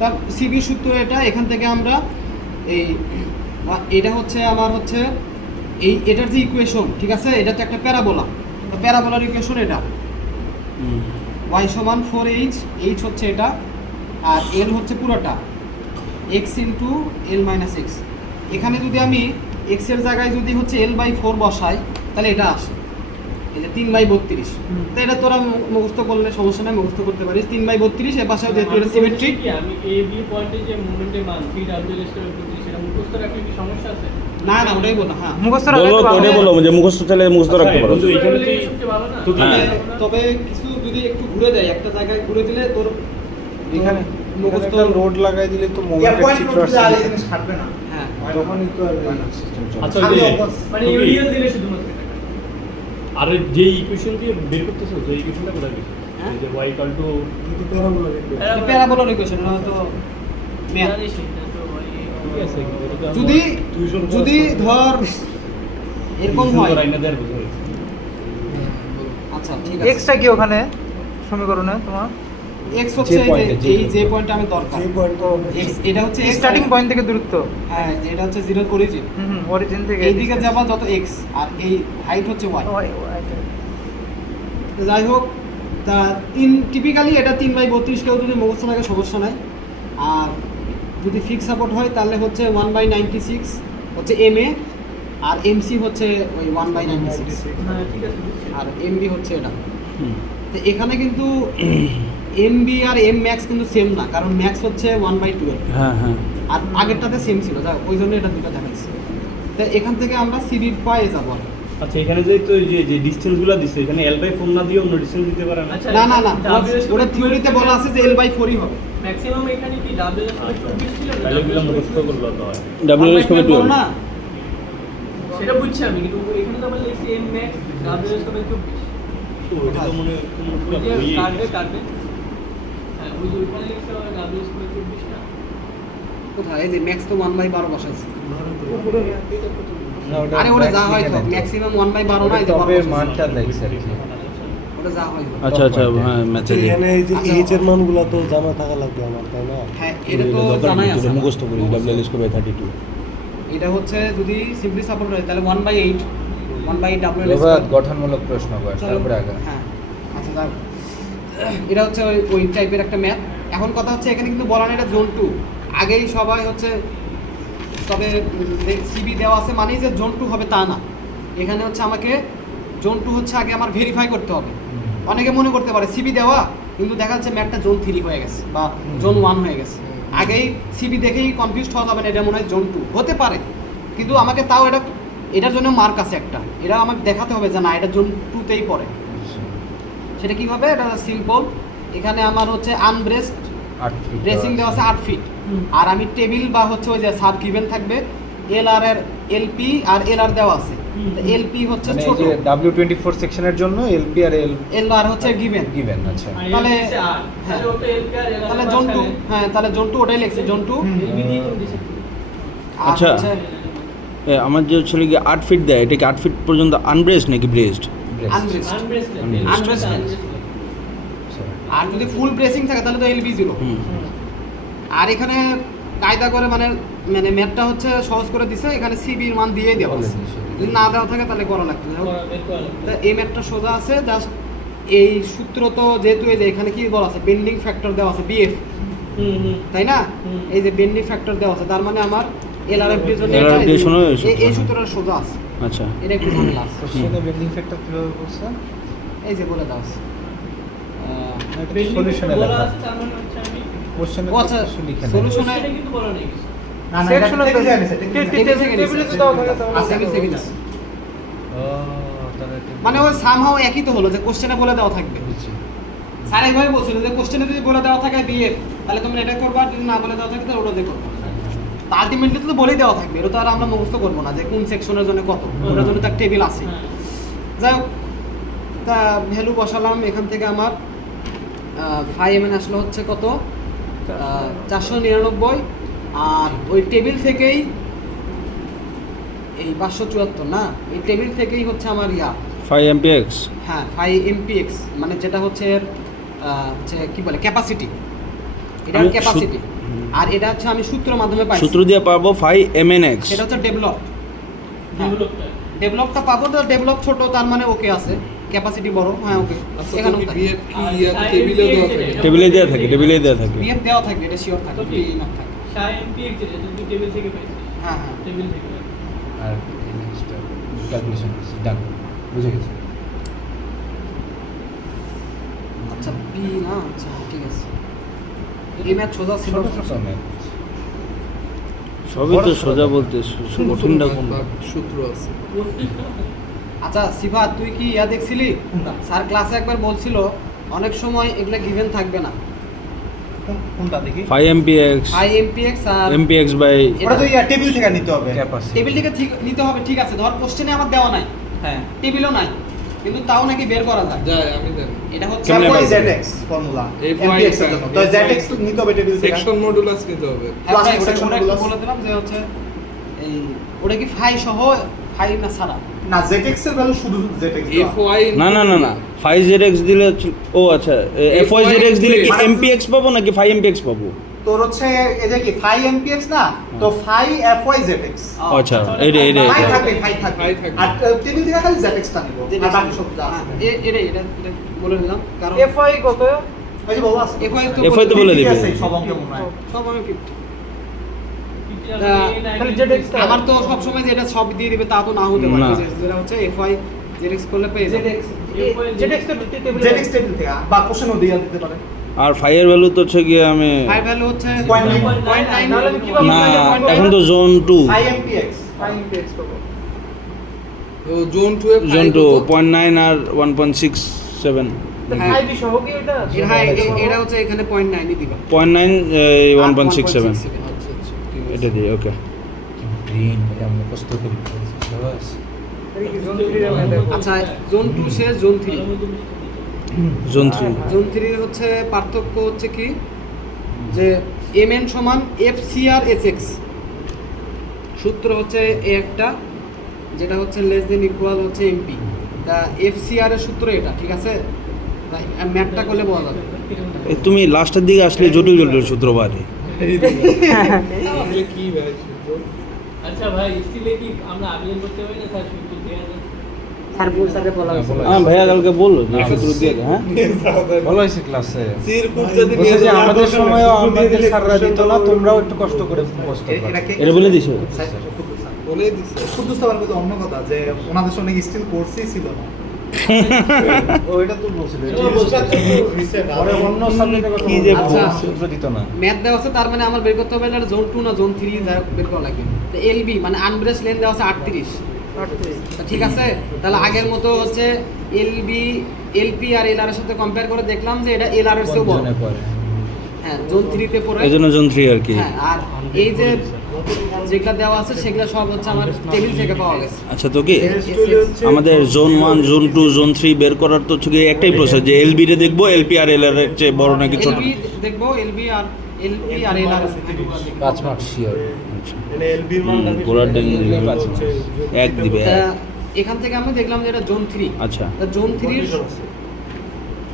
তার সিবি সূত্র এটা, এখান থেকে আমরা এটা হচ্ছে আমার হচ্ছে এটার যে ইকুয়েশন, ঠিক আছে, এটা তো একটা প্যারাবোলা, তো প্যারাবোলার ইকুয়েশন এটা y সমান 4h, h হচ্ছে এটা, আর l হচ্ছে পুরোটা x into l minus x. এখানে যদি আমি x এর জায়গায় যদি হচ্ছে l/4 বসাই তাহলে এটা আসে, এই যে 3/32। তো এটা তোরা মুখস্থ করলে সমস্যা নেই, মুখস্থ করতে পারিস। 3/32 এর পাশে যেহেতু এটা সিমেট্রিক। কি আমি এ বি পয়েন্টে যে মোমেন্টের মান 3w স্কয়ার সেটা মুখস্থ রাখলে কি সমস্যা আছে? না না, ওটাই বলো। হ্যাঁ, বলো, ওটাই বলো যে মুখস্থ চাইলে মুখস্থ রাখতে পারো। কিন্তু এখানে তুই সবচেয়ে ভালো না? তুই হ্যাঁ। তবে কিছু যদি একটু ঘুরে দেয়, একটা জায়গায় ঘুরে দিলে তোর এখানে মুখস্থ একটা লোড লাগাই দিলে তো মোমেন্টের চিত্র আসছে, হ্যাঁ তখনই তো আর সিস্টেম চলে। আচ্ছা ওই যে মানে তুমি- ইউরিয়াল দিলে শুধুমাত্র এটা আর যে ইকুয়েশন দিয়ে বের করতেছো, যে ইকুয়েশনটা কোথায় গেছে? হ্যাঁ? যে y = টু কিন্তু প্যারাবোলা প্যারাবোলার ইকুয়েশন হয়তো ম্যাথ। জানিস এটা তো ঠিক আছে, কিন্তু এটা তো আমরা যদি tuition class যদি করতে- ধর এরকম tuition হয়, তো রাইনা দেয়ার বুঝে গেছে। আচ্ছা ঠিক আছে, এক্সটা কি ওখানে সমীকরণে তোমার এক্স হচ্ছে যে point এ, যে এই যে পয়েন্টটা আমি দরকার, যে পয়েন্ট এক্স এটা হচ্ছে x, স্টার্টিং পয়েন্ট থেকে দূরত্ব হ্যাঁ এটা হচ্ছে জিরোর অরিজিন, অরিজিন থেকে এইদিকে যাবা যত এক্স, আর এই হাইট হচ্ছে ওয়াই। যাই হোক, তা টিপিক্যালি এটা 3/32, কেউ যদি মুখস্থ থাকে সমস্যা নাই। আর যদি ফিক্স সাপোর্ট হয় তাহলে হচ্ছে 1/96 হচ্ছে এমএ, আর এমসি হচ্ছে ওই 1/96, হ্যাঁ ঠিক আছে বুঝছি। আর এমবি হচ্ছে এটা। হুম। তো এখানে কিন্তু এমবি আর এম ম্যাক্স কিন্তু সেম না, কারণ ম্যাক্স হচ্ছে 1/12, হ্যাঁ হ্যাঁ আর আগেরটাতে সেম ছিল, যাই হোক, ওই জন্য এটা দুটো দেখাইছে। তো এখান থেকে আমরা সিবি পায়ে যাবো। আচ্ছা এখানে যে তো যে ডিসটেন্সগুলো দিছে, এখানে l/4 না দিয়ে অন্য ডিসটেন্স দিতে পারে না? আচ্ছা, না না না, WS ওটা থিওরিতে বলা আছে যে L/4ই হবে। ম্যাক্সিমাম এখানে কি w স্কয়ার 24 ছিল না? তাহলে এগুলো মুখস্থ করলে তো হয়। ডাব্লিউ এস কমে বলো না, সেটা বুঝছি আমি, কিন্তু এখানে তো আমরা লিখছি m max w স্কয়ার 24। তো এটা তো মনে কোনো পুরো ওই যে বইয়ে কাটবে হ্যাঁ, ওই যে ওইখানে লিখছে w স্কয়ার 24 না? কোথায়? এই যে ম্যাক্স তো 1/12 বসাইছে। না, ওটা আরে ওটা যা max হয় লিখে তো নাই তো। ম্যাক্সিমাম 1/12 না, এই যে তবে 12 বসাইছে। মানটা দেখছে আর কি। ওটা যা হয় তো। আচ্ছা আচ্ছা হ্যাঁ ম্যাথে এখানে এই যে আচ্ছা। এইচ এর মানগুলো তো জানা থাকা লাগবে আমার, তাই না? হ্যাঁ, এটা তো জানাই আছে। মুখস্থ করি W/32 এটা হচ্ছে যদি সিম্পলি সাপোর্ট হয় তাহলে 1/8 1/W প্রভাত গঠনমূলক প্রশ্ন কর, তারপরে আগে। হ্যাঁ আচ্ছা যাক, এটা হচ্ছে ওই টাইপের একটা ম্যাথ। এখন কথা হচ্ছে এখানে কিন্তু বলা নেই এটা জোন 2, আগেই সবাই হচ্ছে, তবে সিবি দেওয়া আছে মানেই যে জোন 2 হবে তা না। এখানে হচ্ছে আমাকে জোন 2 হচ্ছে আগে আমার ভেরিফাই করতে হবে। অনেকে মনে করতে পারে সিবি দেওয়া, কিন্তু দেখা যাচ্ছে ম্যাথটা জোন 3 হয়ে গেছে বা জোন 1 হয়ে গেছে। আগেই সিবি দেখেই কনফিউজড হওয়া যাবে না, এটা মনে হয় জোন 2 হতে পারে, কিন্তু আমাকে তাও এটার জন্য মার্ক আছে একটা, এটা আমাকে দেখাতে হবে যে না এটা জোন 2তেই পড়ে। সেটা কীভাবে? এটা সিম্পল, এখানে আমার হচ্ছে আনব্রেসড 8 ফিট ড্রেসিং দেওয়া আছে 8 ফিট, আর আমি টেবিল বা হচ্ছে ওই যে সাব গিভেন থাকবে এল আর এর এলপি আর এল আর দেওয়া আছে। এলপি হচ্ছে মানে এই ছোট, যে W24 সেকশনের জন্য এলপি আর এল এল আর হচ্ছে গিভেন। গিভেন। আচ্ছা আর তাহলে- লিখছে আর হ্যাঁ। তাহলে ওটা LP আর LR তাহলে জোন 2, হ্যাঁ তাহলে জোন 2 ওটাই লিখছে জোন 2। LB দিয়ে তো দিছে। আচ্ছা। আমার যে ছেলে কি 8 ফিট দেয়, এটা কি 8 ফিট পর্যন্ত আনব্রেসড নাকি ব্রেসড? আনব্রেসড। আনব্রেসলেস Unbraced। আর যদি ফুল ব্রেসিং থাকে তাহলে তো এলবি 0। হুম আর এখানে কায়দা করে মানে ম্যাথটা হচ্ছে সহজ করে দিছে, এখানে সিবির মান দিয়েই দেওয়া আছে, যদি না দেওয়া থাকে তাহলে করা লাগবে। তা এই ম্যাথটা সোজা আছে, জাস্ট এই সূত্র তো যেহেতু এই যে এখানে কি বলা আছে বেন্ডিং ফ্যাক্টর দেওয়া আছে বিএফ, তাই না? এই যে বেন্ডিং ফ্যাক্টর দেওয়া আছে, তার মানে আমার এলআরএফ এর জন্য LRF এর জন্য এই এই সূত্র। সূত্রটা সোজা আছে, আচ্ছা এটা একটু ঝামেলা আছে। কোশ্চেনে বেন্ডিং ফ্যাক্টর কিভাবে বলছে? এই যে বলে দেওয়া আছে। সলিউশনে বলা লেখা আছে, তার মানে হচ্ছে আমি কোশ্চেনে ও আচ্ছা, কিছু লিখে নাই। solution- সেটা কিন্তু বলা নেই কিছু। সেকশনে টেবিল থেকে দাও থাকে তো টেবিল থেকে নিছে। ও তাহলে মানে ওই সামহাও একই তো হলো যে কোশ্চেনে বলে দেওয়া থাকবে। বুঝছি। স্যার এইভাবে বলছিল যে কোশ্চেনে যদি বলে দেওয়া থাকে বিএফ তাহলে তোমরা এটা করবে, আর যদি না বলে দেওয়া থাকে তাহলে ওটা দিয়ে করবে। তা আলটিমেটলি তো বলেই দেওয়া থাকবে, এটা তো আর আমরা মুখস্থ করবো না যে কোন সেকশনের জন্য কত, ওটার জন্য তার টেবিল আছে। হ্যাঁ। যাই হোক, তা ভ্যালু বসালাম, এখান থেকে আমার 5 mn আসলে হচ্ছে কত 499, আর ওই টেবিল থেকেই এই 574 না, এই টেবিল থেকেই হচ্ছে আমার 5 MPX হ্যাঁ 5 MPX, মানে যেটা হচ্ছে এর যে কি বলে ক্যাপাসিটি, এটা আমি ক্যাপাসিটি। আর এটা হচ্ছে আমি সূত্রের মাধ্যমে পাইছি, সূত্র দিয়ে পাবো 5 MNX। সেটা হচ্ছে ডেভেলপ। ডেভেলপটা ডেভেলপটা পাবো, তো ডেভেলপ ছোট, তার মানে ওকে আছে, ক্যাপাসিটি বড়, হ্যাঁ ওকে। এখানেও তাই টেবিলে দেওয়া থাকে, টেবিলে দেওয়া থাকে। বিএফ দেওয়া থাকবে, এটা শিওর থাকে, তো কি? বি না থাকে। সাই এমপিএক্স এটা তুমি টেবিল থেকে পাইছো, হ্যাঁ হ্যাঁ টেবিল থেকে। আর নেক্সটটা ক্যালকুলেশন ডান বুঝে গেছি। আচ্ছা বি না, আচ্ছা ঠিক আছে। এই ম্যাচ সোজা ছিল। সবই তো সোজা বলতে, কঠিনটা কোন? সূত্র আছে। আচ্ছা সিফা, তুই কি দেখছিলি? স্যার ক্লাসে একবার বলছিল অনেক সময় এগুলা গিভেন থাকবে না। কোনটা দেখি? 5 MPX 5 MPX আর MPX বাই ওটা তো টেবিল থেকে নিতে হবে। ক্যাপাসিটি টেবিল থেকে ঠিক নিতে হবে, ঠিক আছে। ধর কোশ্চেনে আমার দেওয়া নাই, হ্যাঁ টেবিলও নাই, কিন্তু তাও নাকি বের করা যায়। যায় আমি জানি। এটা হচ্ছে কেমনে FY পাবো? ZX ফর্মুলা FY MPX এর জন্য। তো ZX তো নিতে হবে টেবিল থেকে। সেকশন মডুলাস নিতে হবে। হ্যাঁ, ওটা Plus section ওটা একটু গুলো বলে দিলাম যে হচ্ছে এই ওটা কি 5 সহ 5 না ছাড়া? না, ZX এর ভ্যালু শুধু ZX দেওয়া। FY না না না না 5ZX দিলে ও আচ্ছা, FYZX দিলে কি মানে- MPX পাবো নাকি 5 MPX পাবো? তোর হচ্ছে এই যে কি 5 MPX না, তো 5 FY ZX। আচ্ছা এইটা এইটা 5 এইটা। থাকবে, 5 থাকবে। 5 থাকবে। আর টেবিল থেকে খালি ZX টা নিব। আর বাকি সব যা আছে। এটা বলে দিলাম, কারণ এফআই কত? এই যে বলা আছে। FY তো বলে দিবে। আছে সব অঙ্কে মনে হয়। সব আমি 50। খালি ZX টা। আমার তো সব সময় যেটা সব দিয়ে দিবে তা তো না হতে পারে, না। যেটা হচ্ছে FY ZX করলে পেয়ে যাবে। ZX তো টেবিল ZX টেবিল থেকে বা কোশ্চেনও দিয়ে দিতে পারে। আর 5 এর ভ্যালু তো হচ্ছে কি আমি 5 ভ্যালু হচ্ছে 0.9 নাহলে আমি কিভাবে না, find এখন তো জোন 2 5 MPX 5 MPX পাবো। ও জোন 2 এ জোন 2 0.9 আর 1.67 তো হ্যাঁ। 5 সহ কি এটা? হ্যাঁ এটা হচ্ছে এখানে 0.9 ই দিবা। 0.9 আর 1.67 আচ্ছা আচ্ছা ঠিক আছে। এটা দিয়ে ওকে। গ্রিন এটা মুখস্থ করি বাস। এই কি জোন 3 এর মধ্যে? আচ্ছা জোন 2 শেষ, জোন 3। জোন 3 জোন 3 হচ্ছে পার্থক্য হচ্ছে কি যে mn সমান FCR SX, সূত্র হচ্ছে এ একটা, যেটা হচ্ছে লেস দেন ইকুয়াল হচ্ছে MP। তা FCR এর সূত্র এটা, ঠিক আছে? তাই ম্যাথটা করলে বলা যাবে। তুমি লাস্টের দিকে আসলে জটিল জটিল সূত্র বাড়ে। এই দেখো। এগুলো কি ভাই সূত্র? আচ্ছা ভাই স্টিলে কি আমরা আবেদন করতে পারি না স্যার সূত্র দেওয়া যায়? স্যারকে বলা হয়েছে। হ্যাঁ ভাইয়া কালকে বললো যে সূত্র দিয়ে দে, হ্যাঁ ভালো হয়েছে ক্লাসে। সির খুব যদি বলছে নিয়ে যে যাও আমাদের সময়ও আমাদের স্যাররা দিত না, তোমরাও একটু কষ্ট করে মুখস্থ করো। এটাকে এটা বলে দিছো? বলে দিছে। শুধু তো আবার অন্য কথা যে ওনাদের সঙ্গে স্টিল কোর্সই ছিল না। ওইটা তো বলছিল পরে অন্য সাবজেক্টের কথা কি যে বলছে, বলছে। সূত্র দিত না। ম্যাথ দেওয়া আছে, তার মানে আমার বের করতে হবে এটা জোন 2 না জোন 3 যা বের করা লাগবে। তো LB মানে আনব্রেস লেন দেওয়া আছে 38। তা ঠিক আছে, তাহলে আগের মতো হচ্ছে LB LP আর LR এর সাথে কম্পেয়ার করে দেখলাম যে এটা LR এর চেয়েও বড়। জনে পড়ে। হ্যাঁ জোন 3 তে পড়ে। এজন্য জোন 3 আর কি। হ্যাঁ, আর এই যে যেগুলা দেওয়া আছে সেগুলো সব হচ্ছে আমার টেবিল থেকে পাওয়া গেছে। আচ্ছা তো কি আমাদের জোন 1 জোন 2 জোন 3 বের করার তো হচ্ছে কি একটাই প্রসেস যে LB রে দেখবো, LP আর LR এর চেয়ে বড় নাকি ছোট। LB দেখবো, LP আর LR 5 মার্ক শিওর। আচ্ছা মানে LB এর মানটা বেশি। গোলার ডিম দিবে, এক দিবে এক। এখান থেকে আমি দেখলাম যে এটা জোন 3। আচ্ছা তা জোন 3 এর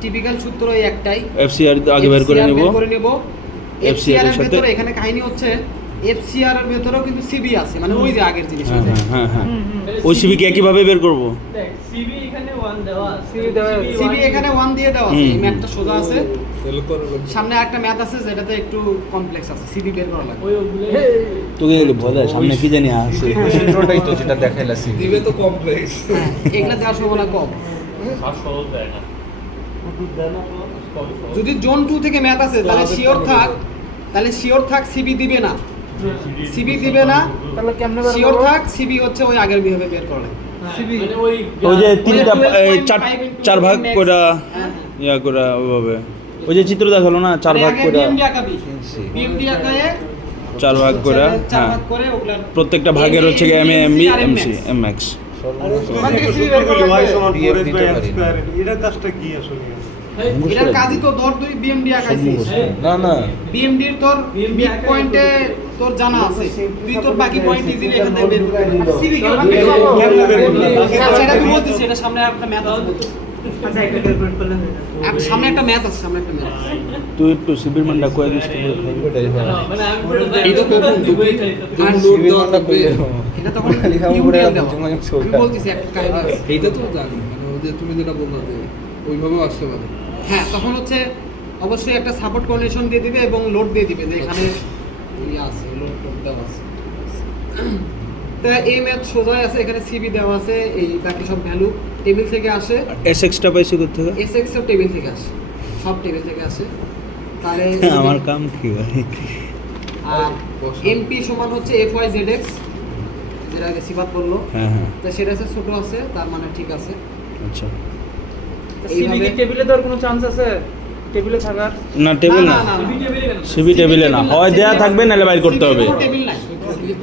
টিপিক্যাল সূত্র এই একটাই, FCR আগে বের করে FCR নেব। বের করে নেব। FCR FCR এর এর সাথে- ভিতরে এখানে কাহিনী হচ্ছে FCR এর ভিতরেও কিন্তু CB আছে, মানে ওই যে আগের জিনিস হ্যাঁ আছে। হ্যাঁ হ্যাঁ হ্যাঁ। ওই সিবি কে কিভাবে বের করব? দেখ সিবি এখানে 1 দেওয়া আছে। CB দেওয়া আছে। CB এখানে 1 দিয়ে দেওয়া আছে, হুম, এই ম্যাথটা সোজা আছে। তাহলে করে লোক সামনে একটা ম্যাথ আছে যেটাতে একটু কমপ্লেক্স আছে, CB বের করা লাগবে। ওই ওগুলো তোকে বলে সামনে কি জানি আছে। সূত্রটাই তো যেটা দেখাইলাছি। দিবে তো কমপ্লেক্স। হ্যাঁ, এগুলা দেওয়ার সম্ভাবনা কম। আর সহজ দেয় না। যদি জোন 2 থেকে ম্যাথ আছে তাহলে শিওর থাক CB দিবে না, CB দিবে না, তাহলে কেমনে বের শিওর করবো? থাক CB হচ্ছে ওই আগের বিভাগে বের করা লাগবে। সিবি মানে ওই ওই যে তিনটা 12.5 into চার ভাগ max। করে হ্যাঁ, ইয়া করে ওইভাবে ওই যে চিত্র দেখালো না 4 ভাগ আগে করে BMD আঁকাবি, BMD আঁকায়ে 4 ভাগ করে। 4 হ্যাঁ ভাগ করে ওগুলার প্রত্যেকটা ভাগের হচ্ছে কি MA MB MC MX। ওখান থেকে CB বের করলে PF নিতে পারি না। এটার কাজটা কি আসলে? এটার কাজই তো ধর তুই বিএমডি আঁকাইছিস, না না বিএমডির তোর BMD মিড আঁকাই পয়েন্টে তোর জানা আছে, তুই তোর বাকি পয়েন্ট ইজিলি এখান থেকে বের করতে পারবি। সিভি কে ওখান থেকে পাবো। আচ্ছা এটা আমি বলতেছি, এটা সামনে একটা ম্যাথ আছে বলতেছি। আচ্ছা এটা ক্যালকুলেট করলে হয়ে যাবে। সামনে একটা ম্যাথ আছে, সামনে একটা ম্যাথ আছে। তুই একটু শিবির মান্ডা কয়ে দিস তো। ওটাই হয় মানে আমি পুরো এই তো কখন দুটোই আর শিবির মান্ডা কই এটা তখন লিখা উপরে ইউডিএল দেওয়া। বুঝুন অনেক আমি বলতেছি একটা কাহিনী আছে। এইটা তো জানি মানে ওই যে তুমি যেটা বললা যে ওইভাবেও আসতে পারে। হ্যাঁ তখন হচ্ছে অবশ্যই একটা সাপোর্ট কন্ডিশন দিয়ে দিবে এবং লোড দিয়ে দিবে যে এখানে ইয়ে আছে, লোড দেওয়া আছে। তা এই ম্যাথ সোজাই আছে, এখানে সিবি দেওয়া আছে, এই বাকি সব ভ্যালু টেবিল থেকে আসে, এসএক্সটা পাইছি কোথা থেকে? এসএক্স সব টেবিল থেকে আসে, সব টেবিল থেকে আসে। তাহলে আমার কাম কি ভাই? আর এমপি সমান হচ্ছে FYZX, যেটা আগে সিফাত বললো, হ্যাঁ হ্যাঁ তা সেটা আছে ছোট আছে, তার মানে ঠিক আছে। আচ্ছা। সিবি কি টেবিলে দেওয়ার কোনো চান্স আছে? টেবিলে থাকার? না টেবিল না, সিবি টেবিলে না, হয় দেয়া থাকবে নাহলে বাইর করতে হবে, টেবিল নাই।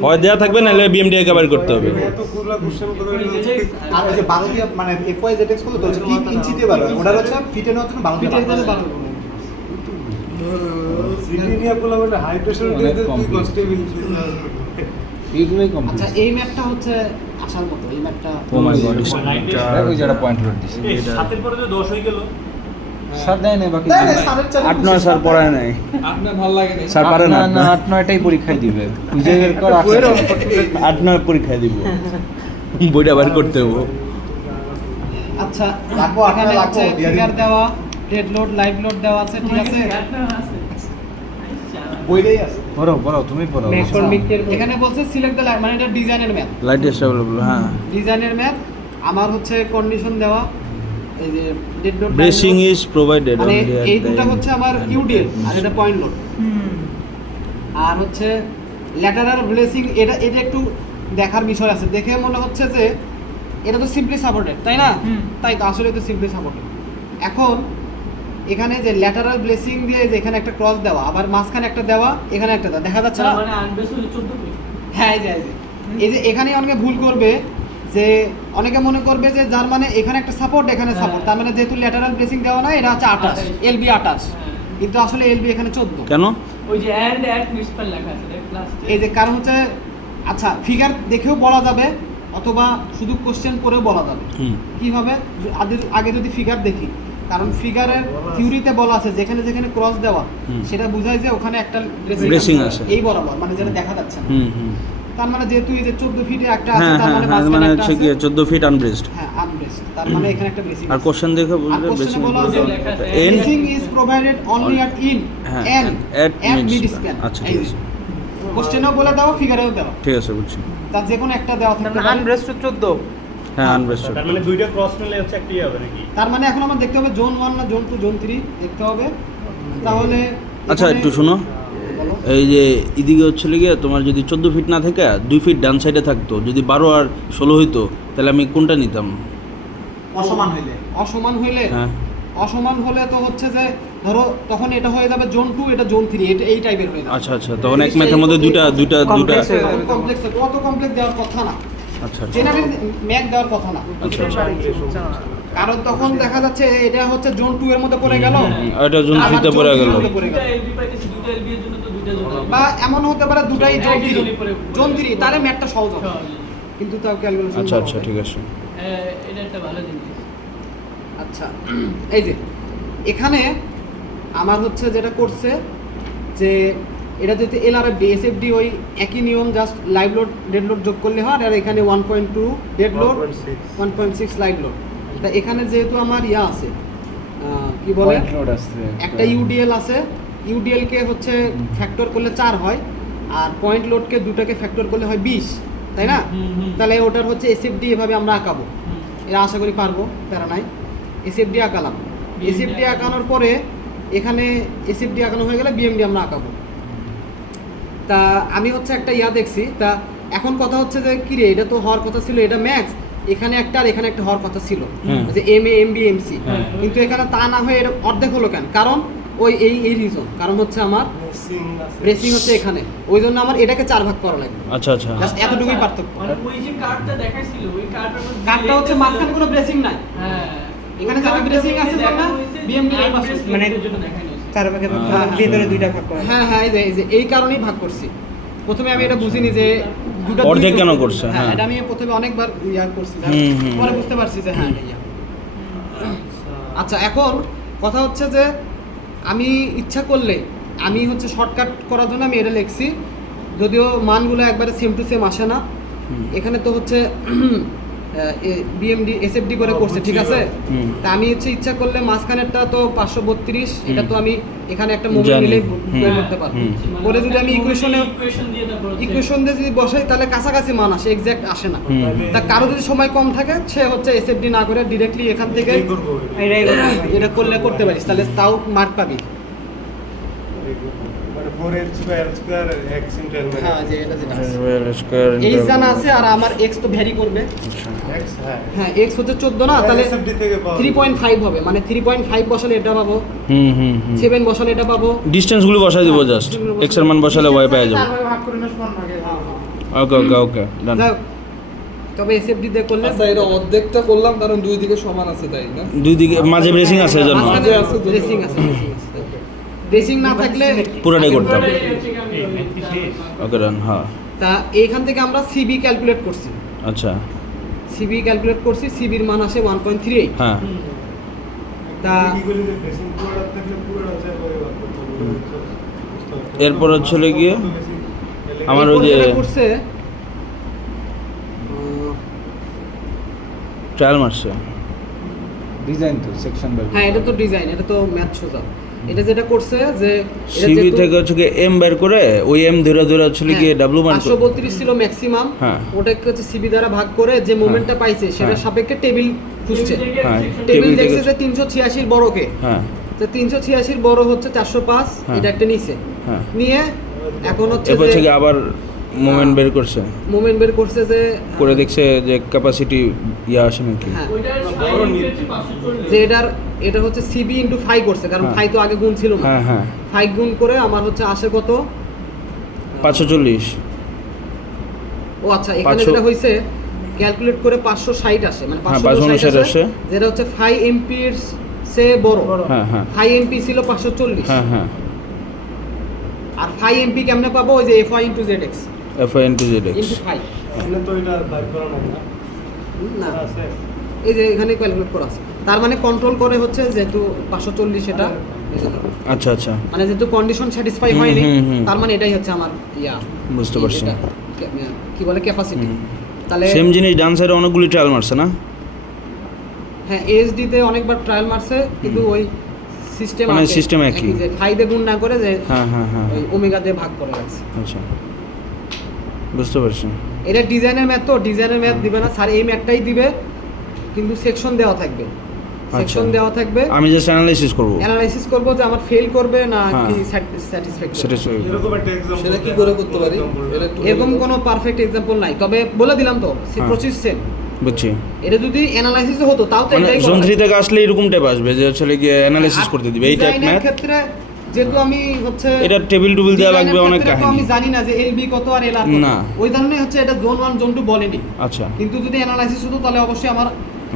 হয় দেয়া থাকবে নাহলে বিএমডি কে বাইর করতে হবে। এত কুলা কোশ্চেন করে আর ওই যে 12 দিয়ে মানে FYZX করলে তো হচ্ছে 3 ইঞ্চি দিয়ে বাড়বে, ওটা হচ্ছে ফিটে নেওয়ার জন্য 12 দিয়ে ফিটের জন্য বাড়বে। 12 সিটি নিয়ে পোলা মানে হাই প্রেসার দিয়ে তুই কষ্টে বিলছিস। এইগুলোই আচ্ছা কমপ্লিট এই ম্যাপটা হচ্ছে আসার মতো, এই ম্যাপটা ও মাই গড, ওই যেটা পয়েন্ট লোড দিছে এই সাতের পরে তো 10 হয়ে গেল। স্যার দেয় না বাকি না, না, স্যারের চালে 8-9 স্যার পড়ায় নাই, আপনার ভালো লাগে না স্যার পারে না, না 8-9টাই পরীক্ষায় দিবে খুঁজে বের কর 8-9 পরীক্ষায় দিব, বইটা বাইর করতে হবে। আচ্ছা রাখবো, এখানে আপনারা হচ্ছে রাখবো, দিয়ে ফিগার দিন। দেওয়া, ডেড লোড, লাইভ লোড দেওয়া আছে, ঠিক আছে। বইটাই আছে। পড়ো তুমি পড়ো ম্যাক্সমিকের এখানে বলছে সিলেক্ট দ্য মানে এটা ডিজাইনের ম্যাথ, লাইট এস্টাবলেবল, হ্যাঁ। ডিজাইনের ম্যাথ। আমার হচ্ছে কন্ডিশন দেওয়া, এই যে dead load, bracing is provided মানে অনলি এই দুটো হচ্ছে আমার ইউডিএল আর এটা পয়েন্ট লোড। আর হচ্ছে ল্যাটারাল ব্লেসিং, এটা এটা একটু দেখার বিষয় আছে, দেখে মনে হচ্ছে যে এটা তো সিম্পলি সাপোর্টেড, তাই না? তাই তো, আসলে তো সিম্পলি সাপোর্টেড। এখন এখানে যে ল্যাটারাল ব্লেসিং দিয়ে যে এখানে একটা ক্রস দেওয়া, আবার মাঝখানে একটা দেওয়া, এখানে একটা দেওয়া, দেখা যাচ্ছে না? মানে আনবেস হলে 14 ফিট। হ্যাঁ এই যে এখানে অনেকে ভুল করবে, যে অনেকে মনে করবে যে যার মানে এখানে একটা সাপোর্ট, এখানে সাপোর্ট, তার মানে যেহেতু ল্যাটারাল ব্লেসিং দেওয়া না, এটা হচ্ছে 28, এলবি 28, কিন্তু আসলে এলবি এখানে 14। কেন? ওই যে এন্ড অ্যাট মিসপ্যান লেখা আছে দেখ লাস্টে। এই যে কারণ হচ্ছে, আচ্ছা ফিগার দেখেও বলা যাবে অথবা শুধু কোশ্চেন করেও বলা যাবে। কিভাবে? আগে যদি ফিগার দেখি, কারণ ফিগারের থিওরিতে বলা আছে যেখানে যেখানে ক্রস দেওয়া, সেটা বোঝায় যে ওখানে একটা ব্রেসিং আছে, এই বরাবর, মানে যেটা দেখা যাচ্ছে না। তার মানে যেহেতু এই যে 14 ফিটে একটা আছে, হ্যাঁ তার হ্যাঁ মানে হ্যাঁ, মাঝখানে মানে একটা হচ্ছে আছে। কি 14 ফিট আনব্রেসড। হ্যাঁ আনব্রেসড, তার মানে এখানে একটা ব্রেসিং আর কোশ্চেন দেখে আর বুঝলে কোশ্চেনে ব্রেসিং বলা আছে and bracing is provided only at in হ্যাঁ and at mid mid span. আচ্ছা ঠিক আছে, কোশ্চেনেও বলে দাও, ফিগারেও দাও, ঠিক আছে বুঝছি। তার যে কোনো একটা দেওয়া থাকতে পারে। আনব্রেস্ট 14। হ্যাঁ আনব্রেসড। তার মানে দুইটা ক্রস মিলে হচ্ছে একটাই হবে নাকি? তার মানে এখন আমার দেখতে হবে জোন 1 না জোন 2, জোন 3 দেখতে হবে। তাহলে আচ্ছা এখানে- একটু শোনো, বলো। এই যে এদিকে হচ্ছে গিয়ে তোমার যদি 14 ফিট না থাকে 2 ফিট ডান সাইডে থাকতো, যদি 12 আর 16 হইতো, তাহলে আমি কোনটা নিতাম? অসমান হইলে অসমান হইলে, হ্যাঁ অসমান হলে তো হচ্ছে যে ধরো তখন এটা হয়ে যাবে জোন 2, এটা জোন 3, এটা এই টাইপের হয়ে যাবে। আচ্ছা আচ্ছা, তখন এক ম্যাথের মধ্যে দুইটা Complex হয়ে যাবে। কমপ্লেক্স, অত কমপ্লেক্স দেওয়ার কথা না, আচ্ছা আচ্ছা জেনারেল ম্যাক দেওয়ার কথা না, আচ্ছা আচ্ছা। কারণ তখন দেখা যাচ্ছে এটা হচ্ছে জোন 2 এর মধ্যে পড়ে গেল, এটা জোন আবার 3 তে জোন পড়ে 3 গেল, এর মধ্যে পড়ে দুইটা গেল। এলবি পাইতেছি, দুইটা এলবি এর জন্য তো দুইটা জোন বা এমন হতে পারে দুটাই জোন একই 3, জোনে পড়ে জোন 3, তাহলে ম্যাথটা সহজ হবে, সহজ। কিন্তু তাও ক্যালকুলেশন। আচ্ছা আচ্ছা ঠিক আছে। এটা একটা ভালো জিনিস। আচ্ছা এই যে এখানে আমার হচ্ছে যেটা করছে যে এটা যদি এলআরএফডি এসএফডি ওই একই নিয়ম, just live load dead load যোগ করলে হয়, আর এখানে 1.2 ডেড লোড 1.6 লাইভ লোড। তা এখানে যেহেতু আমার ইয়া আছে কি বলে পয়েন্ট লোড আছে একটা ইউডিএল আছে, ইউডিএল কে হচ্ছে ফ্যাক্টর করলে 4 হয়, আর পয়েন্ট লোডকে দুটাকে ফ্যাক্টর করলে হয় 20, তাই না? তাহলে ওটার হচ্ছে এসএফডি এভাবে আমরা আঁকাবো, এরা আশা করি পারবো, তারা নাই। এসএফডি আঁকালাম, এসএফডি আঁকানোর পরে এখানে এসএফডি আঁকানো হয়ে গেলে বিএমডি আমরা আঁকাবো। তা আমি হচ্ছে একটা ইয়া দেখছি, তা এখন কথা হচ্ছে যে কি রে, এটা তো হওয়ার কথা ছিল, এটা ম্যাক্স, এখানে একটা আর এখানে একটা হওয়ার কথা ছিল, যে এমএ এমবি এমসি, কিন্তু এখানে তা না হয়ে এটা অর্ধেক হলো কেন? কারণ ওই এই রিজন, কারণ হচ্ছে আমার ব্রেসিং হচ্ছে এখানে, ওই জন্য আমার এটাকে 4 ভাগ করা লাগবে, আচ্ছা আচ্ছা জাস্ট এতটুকুই পার্থক্য। মানে ওই যে কার্ডটা দেখাইছিল, ওই কার্ডটার মধ্যে কার্ডটা হচ্ছে মাঝখানে কোনো ব্রেসিং নাই, হ্যাঁ এখানে যেটা ব্রেসিং আছে জন্য বিএমডি এর পাশে মানে জন্য দেখানো হয়েছে। চার ভাগে হ্যাঁ, ভিতরে দুইটা ভাগ করা। হ্যাঁ হ্যাঁ এই যে এই কারণেই ভাগ করছি। প্রথমে আমি এটা বুঝিনি যে দুটো অর্ধেক দুই কেন করব। করছে, হ্যাঁ হ্যাঁ। এটা আমি প্রথমে অনেকবার ইয়া করছি হুম। পরে বুঝতে পারছি যে হ্যাঁ এটা ইয়া। আচ্ছা এখন কথা হচ্ছে যে আমি ইচ্ছা করলে আমি হচ্ছে শর্টকাট করার জন্য আমি এটা লিখছি, যদিও মানগুলো একবারে সেম টু সেম আসে না। এখানে তো হচ্ছে বিএমডি এসএফডি করে করছে, ঠিক আছে। হুম। তা আমি হচ্ছে ইচ্ছা করলে মাঝখানেরটা তো 532, এটা তো আমি এখানে একটা মোমেন্ট জানি। নিলে হুম। বের করতে পারবো। হুম। করে যদি আমি ইকুয়েশনে ইকুয়েশন দিয়ে তারপর হচ্ছে ইকুয়েশন দিয়ে যদি বসাই তাহলে কাছাকাছি মান আসে, এক্সাক্ট আসে না। হুম। তা কারো যদি সময় কম থাকে সে হচ্ছে এসএফডি না করে ডিরেক্টলি এখান থেকে এই করবো এটাই করতে হবে। এটা করলে করতে পারিস, তাহলে তাও মার্ক পাবি। মানে 4h square square x into l হ্যাঁ যে এটা যেটা আছে। স্কয়ার এইচ জানা আছে আর আমার এক্স তো ভ্যারি করবে। x হ্যাঁ হ্যাঁ এক্স হচ্ছে 14 না, তাহলে SFD থেকে পাওয়া 3.5 হবে, মানে 3.5 বসালে এটা পাবো, হুম হুম হুম 7 বসালে এটা পাবো। ডিসটেন্সগুলো বসাই দিব জাস্ট, এক্স এর মান বসালে ওয়াই পেয়ে যাবো। চার ভাগে ভাগ করে না সমান ভাগে। ওকে ওকে ওকে ডান। যাই হোক, তবে এসএফডি দিয়ে করলে আচ্ছা এটা অর্ধেকটা করলাম কারণ দুই দিকে সমান আছে তাই না? দুই দিকে মাঝে ব্রেসিং আছে এজন্য মাঝখানে আছে তো। ড্রেসিং আছে, ড্রেসিং না থাকলে পুরোটাই করতাম। তারপরে হচ্ছে কি আমি ওকে ডান। হ্যাঁ তা এইখান থেকে আমরা সিবি ক্যালকুলেট করছি, আচ্ছা সিবি ক্যালকুলেট করছি, সিবির মান আসে 1.38। হ্যাঁ তা কি বলি যে বেসিক পুরোটা থেকে পুরোটা আছে এরপর হচ্ছে গিয়ে আমার ওই যে যেটা করছে ট্রায়াল মারছে। ডিজাইন তো সেকশন বাই। হ্যাঁ এটা তো ডিজাইন, এটা তো ম্যাথ সোজা। এটা যেটা করছে যে এটা সিবি যেহেতু- থেকে হচ্ছে গিয়ে এম বের করে ওই এম ধরে ধরে হচ্ছে গিয়ে হ্যাঁ, ডাব্লু মান করে। 532 ছিল ম্যাক্সিমাম, হ্যাঁ। ওটাকে হচ্ছে সিবি দ্বারা ভাগ করে যে মোমেন্টটা পাইছে সেটার হ্যাঁ। সাপেক্ষে টেবিল খুঁজছে। হ্যাঁ টেবিল টেবিল দেখছে থেকে যে 386 বড়কে, হ্যাঁ তো 386 বড় হচ্ছে 405, হ্যাঁ। এটা একটা নিছে, হ্যাঁ নিয়ে এখন হচ্ছে এরপর হচ্ছে যে গিয়ে আবার মোমেন্ট বের করছে, মোমেন্ট বের করছে যে করে দেখছে যে ক্যাপাসিটি ইয়া আসে নাকি। হ্যাঁ ওইটার সাইজ হচ্ছে 540। যে এটা হচ্ছে সিবি ইনটু 5 করছে, কারণ হ্যাঁ। 5 তো আগে গুণ ছিল না। হ্যাঁ হ্যাঁ 5 গুণ করে আমার হচ্ছে আসে কত, 540। ও আচ্ছা এখানে 500 যেটা হইছে ক্যালকুলেট করে 560 আসে, মানে হ্যাঁ, 560 560 আসে, আসে। যেটা হচ্ছে 5 এমপি এর চেয়ে বড়। হ্যাঁ হ্যাঁ 5 এমপি ছিল 540, হ্যাঁ হ্যাঁ আর 5 এমপি কেমনে পাবো, ওই যে FY into ZX FI into Z x. Into 5 এখানে তো এটা বাইর করা না না, আছে এই যে এখানে ক্যালকুলেট করা আছে, তার মানে কন্ট্রোল করে হচ্ছে যেহেতু 540 এটা, এই যে ধরো। আচ্ছা আচ্ছা মানে যেহেতু কন্ডিশন স্যাটিসফাই হুম, হয়নি, হুম, হুম। তার মানে এটাই হচ্ছে আমার ইয়া বুঝতে পারছি। এটা, কি বলে ক্যাপাসিটি। হুম। তাহলে সেম জিনিস ডান সাইডে অনেকগুলি ট্রায়াল মারছে না? হ্যাঁ এসডি তে অনেকবার ট্রায়াল মারছে, কিন্তু ওই সিস্টেম মানে system একই। যে 5 দিয়ে গুণ না করে যে হ্যাঁ হ্যাঁ হ্যাঁ ওই ওমেগা দিয়ে ভাগ করে রাখছে। আচ্ছা বুঝতে পারছি। এটা ডিজাইনের ম্যাথ, তো ডিজাইনের ম্যাথ দিবে না স্যার, এই ম্যাথটাই দিবে, কিন্তু সেকশন দেওয়া থাকবে, সেকশন আচ্ছা। দেওয়া থাকবে, আমি জাস্ট অ্যানালাইসিস করব। অ্যানালাইসিস করব যে আমার ফেল করবে না হ্যাঁ। কি স্যাটিসফ্যাকশন। সেটা এরকম একটা एग्जांपल সেটা কি করে করতে পারি? এটা একটু বলে এরকম দাও। কোনো পারফেক্ট एग्जांपल নাই, তবে বলে দিলাম তো হ্যাঁ। Process same. বুঝছি। এটা যদি অ্যানালাইসিস হতো তাও তো মানে এটাই জোন করা 3 থেকে আসলে এরকম টাইপ আসবে যে হচ্ছে গিয়ে অ্যানালাইসিস আর করতে দিবে এই টাইপ ডিজাইনের ম্যাথ। ক্ষেত্রে যেহেতু আমি হচ্ছে এটা টেবিল টুবিল দেওয়া ডিজাইনের লাগবে অনেক ক্ষেত্রে তো কাহিনী। আমি জানি না যে এলবি কত আর এলআর না। ওই ধরনের হচ্ছে এটা জোন 1 জোন 2 বলেনি, আচ্ছা কিন্তু যদি অ্যানালাইসিস হতো তাহলে অবশ্যই আমার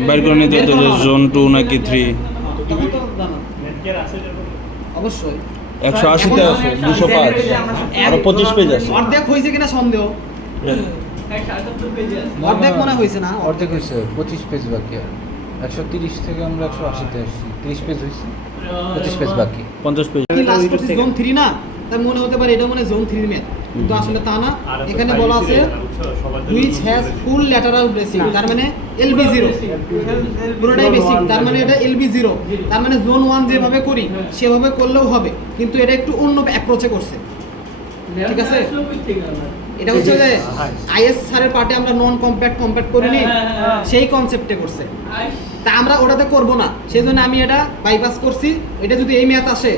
বাইর করে নিতে হতো যে জোন 2 নাকি 3। তখন তো জানা নেটকেয়ার আছে যেরকম। অবশ্যই 180 তে আছে 205 আর 25 পেজ আছে। অর্ধেক হয়েছে কিনা সন্দেহ, 178 পেজে আছে। অর্ধেক মনে হয়েছে না, অর্ধেক হয়েছে 25 পেজ বাকি আর 130 থেকে আমরা 180 তে আসছি 30 পেজ হয়েছে 25 পেজ বাকি 50 পেজ। কি লাস্ট করছি জোন 3 না, তাই মনে হতে পারে এটা মানে জোন 3 ম্যাথ, কিন্তু আসলে তা না। আর একটা এখানে privacy বলা আছে layer, বুঝছো? সবার জন্য which has full lateral bracing, তার মানে LB0 পুরোটাই বেসিক, তার মানে এটা LB0, তার মানে জোন 1 যেভাবে করি সেভাবে করলেও হবে, কিন্তু এটা একটু অন্য অ্যাপ্রোচে করছে। ঠিক আছে? এটা হচ্ছে যে আইএস স্যারের পার্টে আমরা নন কম্প্যাক্ট করিনি, সেই কনসেপ্টে করছে। তা আমরা ওটাতে করব না, সেই জন্য আমি এটা বাইপাস করছি। এটা যদি এই ম্যাথ আসে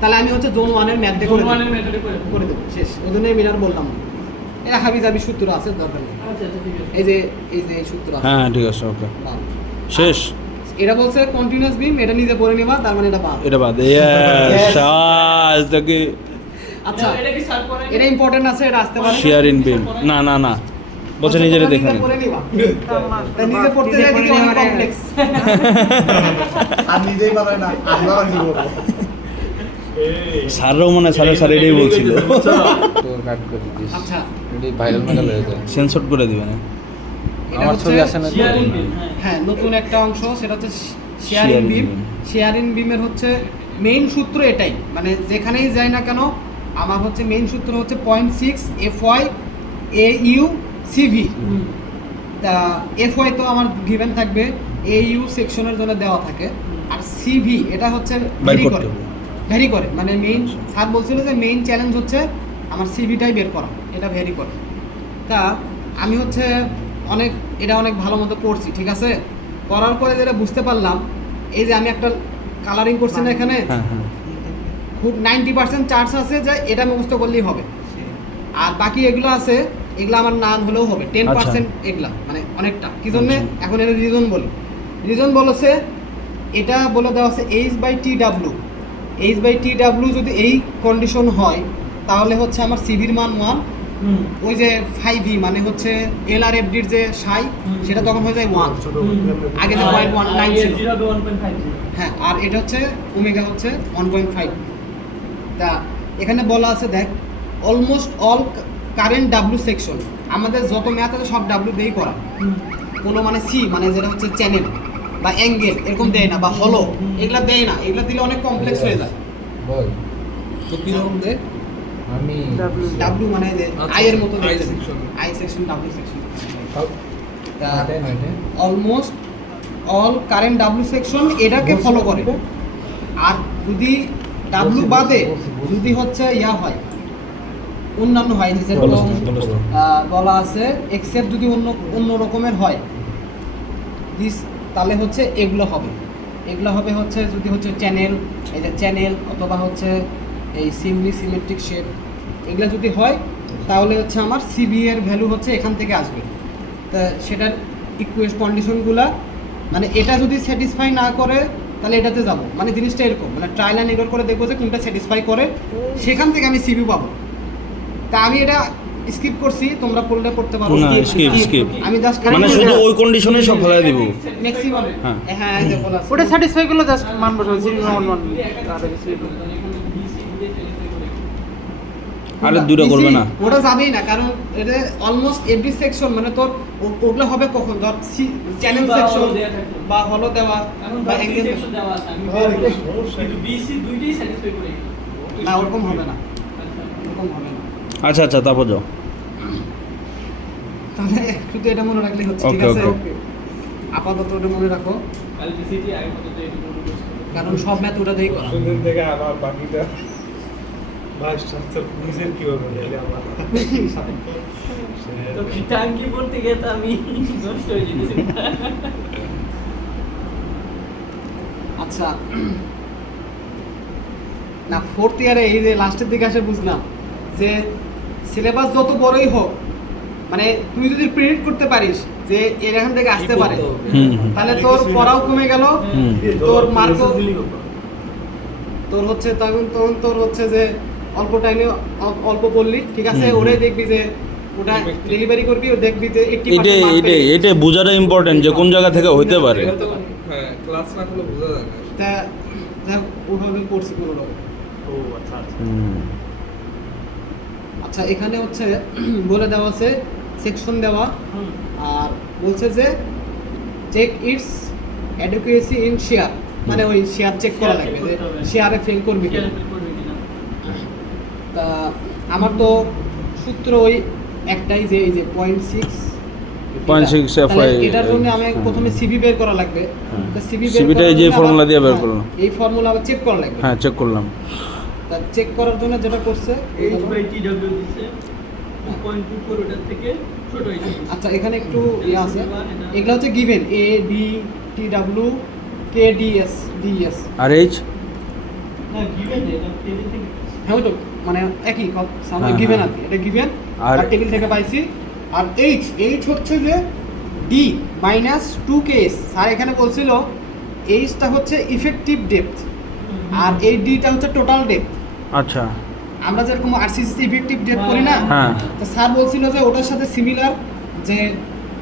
তাহলে আমি হচ্ছে জোন 1 এর ম্যাথ দিয়ে করে ওয়ানের দেব, মেথডে করে করে দেব, শেষ। ওই জন্য আমি আর বললাম না, এটা হাবি জাবি সূত্র আছে, দরকার নেই। আচ্ছা আচ্ছা ঠিক আছে। এই যে এই সূত্র আছে, হ্যাঁ ঠিক আছে ওকে বাদ। শেষ। এটা বলছে কন্টিনিউয়াস বিম, এটা নিজে পড়ে নেবা, তার মানে এটা বাদ। এটা বাদ শাস দেখি আচ্ছা এটা কি স্যার করে? এটা ইম্পর্টেন্ট আছে, এটা আসতে পারে। শেয়ার ইন বিম না না না বলছে নিজেরে দেখে নিজে নিন। পড়ে নিবা। তা নিজে পড়তে যায় দেখি অনেক কমপ্লেক্স। আর নিজেই পারে না আমরা আর কি বলবো স্যাররাও মনে হয় স্যার এটাই বলছিল। তো কাট করে দিস আচ্ছা এটি ভাইরাল মেগাল হয়ে যায় সেন্সর করে দিবেন। এটা আমার হচ্ছে ছবি আছে না তো? শেয়ারিং নতুন- বিল, হ্যাঁ। হ্যাঁ নতুন একটা অংশ, সেটা হচ্ছে শেয়ারিং Sharing বিম। beam। শেয়ারিং বিমের হচ্ছে মেইন সূত্র এটাই, মানে যেখানেই যাই না কেন আমার হচ্ছে মেইন সূত্র হচ্ছে 0.6 FY AU CV। তা FY তো আমার গিভেন থাকবে, AU সেকশনের জন্য দেওয়া থাকে, আর CV এটা হচ্ছে বের ভেরি করতে করে, হবে। ভেরি করে, মানে মেইন স্যার বলছিল যে মেইন চ্যালেঞ্জ হচ্ছে আমার সিভিটাই বের করা, এটা ভেরি করে। তা আমি হচ্ছে অনেক ভালো মতো পড়ছি, ঠিক আছে। পড়ার পরে যেটা বুঝতে পারলাম, এই যে আমি একটা কালারিং করছি না এখানে, হ্যাঁ হ্যাঁ খুব 90% চান্স আছে যে এটা মুখস্থ করলেই হবে, আর বাকি এগুলো আছে এগুলো আমার না হলেও হবে 10% এগুলা, মানে অনেকটা কি জন্যে। এখন এটা রিজন বলেছে, এটা বলে দেওয়া আছে H/TW। H/TW যদি এই কন্ডিশন হয় তাহলে হচ্ছে আমার সিভির মান 1, ওই যে 5V মানে হচ্ছে LRFD-র যে সাই সেটা তখন হয়ে যায় 1, আগে যে 0.19 ছিল। 1.50 হ্যাঁ, আর এটা হচ্ছে ওমেগা হচ্ছে 1.5। তা এখানে বলা আছে দেখ, almost all current W section, আমাদের যত ম্যাথ আছে সব ডাব্লিউ দিয়েই করা, কোনো মানে সি মানে যেটা হচ্ছে চ্যানেল বা অ্যাঙ্গেল এরকম দেয় না, বা হলো এগুলা দেয় না, এগুলা দিলে অনেক কমপ্লেক্স হয়ে যায়। বল তো কিরকম দেয় আমি ডাব্লিউ মানে যে আচ্ছা, আই এর মতো I দেখতে, section। I section W section. এটাই না এটা almost all current W section এটাকে ফলো করে, আর যদি ডাব্লিউ বাদে যদি হচ্ছে ইয়া হয় অন্যান্য হয় যে যেরকম বলা আছে এক্সেপ্ট যদি অন্য রকমের হয় দিস, তাহলে হচ্ছে এগুলো হবে হচ্ছে যদি হচ্ছে চ্যানেল, এই যে চ্যানেল অথবা হচ্ছে এই সিমেট্রিক শেপ, এগুলো যদি হয় তাহলে হচ্ছে আমার সিবি এর ভ্যালু হচ্ছে এখান থেকে আসবে। তা সেটার কন্ডিশনগুলা মানে এটা যদি স্যাটিসফাই না করে তাহলে এটাতে যাব, মানে জিনিসটা এরকম, মানে ট্রায়াল অ্যান্ড এরর করে দেখবো যে কোনটা স্যাটিসফাই করে, সেখান থেকে আমি সিবি পাবো। তা আমি এটা স্কিপ করছি, তোমরা পড়লে পড়তে পারো। না, skip। আমি জাস্ট মানে শুধু ওই কন্ডিশনে সব ফেলাই দিব। ম্যাক্সিমাম হ্যাঁ। হ্যাঁ এই যে বলা আছে। ওটা স্যাটিসফাই করলে জাস্ট মান বসাবো 0.1 আর কিছু আরে দুটো করবে না। ওটা যাবেই না, কারণ এটা অলমোস্ট এভরি সেকশন, মানে তোর ওগুলো হবে কখন, ধর চ্যানেল সেকশন বা হলো দেওয়া বা অ্যাঙ্গেল সেকশন দেওয়া আছে, আমি কিন্তু বিসি দুইটাই স্যাটিসফাই করি না, ওরকম হবে না, ওরকম হবে না। আচ্ছা তারপর যাও। তাহলে শুধু এটা মনে রাখলে হচ্ছে, ঠিক Okay, আছে। okay. আপাতত ওটা মনে রাখো, কাল বিসিটি আগে কত তো একটু বড় করছি কারণ সব ম্যাথ ওটা দিয়েই করা। সুদিন থেকে আবার বাকিটা ভাইস চ্যান্সেলর নিজের কি হবে আমার তো টাঙ্কি পড়তে গিয়ে তো আমি নষ্ট হয়ে যেতেছি। আচ্ছা না, ফোর্থ ইয়ারে এই যে লাস্টের দিকে আসে বুঝলাম যে সিলেবাস যত বড়ই হোক, মানে তুই যদি প্রেডিক্ট করতে পারিস যে এর এখান থেকে আসতে পারে, হুম তাহলে তোর পড়াও কমে গেল, হুম। তোর মার্কও তোর হচ্ছে তখন তোর হচ্ছে যে অল্প টাইমে অল্প পড়লি, ঠিক আছে, হুম। ওরাই দেখবি যে ওটা ডেলিভারি করবি, ও দেখবি যে এটা 80% এটা বোঝাটা ইম্পর্টেন্ট যে কোন জায়গা থেকে হইতে পারে। হ্যাঁ, ক্লাস না করলে বোঝা যায় না। তা দেখ ওভাবে পড়ছি কোনো রকম। ও আচ্ছা আচ্ছা হুম। আচ্ছা এখানে হচ্ছে বলে দেওয়া আছে সেকশন দেওয়া, আর বলছে যে চেক ইটস অ্যাডুকুয়েসি ইন শেয়ার, মানে ওই শেয়ার চেক করা Share check লাগবে যে করতে হবে। শেয়ারে ফেল করবি কিনা। শেয়ার করবে কিনা তা আমার তো সূত্র ওই একটাই যে এই যে 0.6 0.6 FY এটার জন্য আমি প্রথমে সিভি বের করা লাগবে। হ্যাঁ। তা সিভি CV টা এই যে formula দিয়ে বের করলাম। এই ফর্মুলা আবার চেক করা লাগবে। হ্যাঁ চেক করলাম। তা চেক করার জন্য যেটা করছে H/TW দিছে 2.24 ওটার থেকে ছোট হইছে। আচ্ছা এখানে একটু ইয়ে আছে, এগুলো হচ্ছে given A B T W K D S D S. আর এইচ না গিভেন এটা টেবিল থেকে হ্যাঁ ওই তো মানে একই সামনে হ্যাঁ, গিভেন হ্যাঁ। আছে, এটা গিভেন আর আর টেবিল থেকে পাইছি। আর এইচ হচ্ছে যে ডি মাইনাস 2ks, স্যার এখানে বলছিল এইচটা হচ্ছে ইফেক্টিভ ডেপথ আর এই ডিটা হচ্ছে টোটাল ডেপথ। আচ্ছা আমরা যেরকম আরসিসি ইফেক্টিভ ডেপথ করি না, হ্যাঁ তো স্যার বলছিল যে ওটার সাথে সিমিলার যে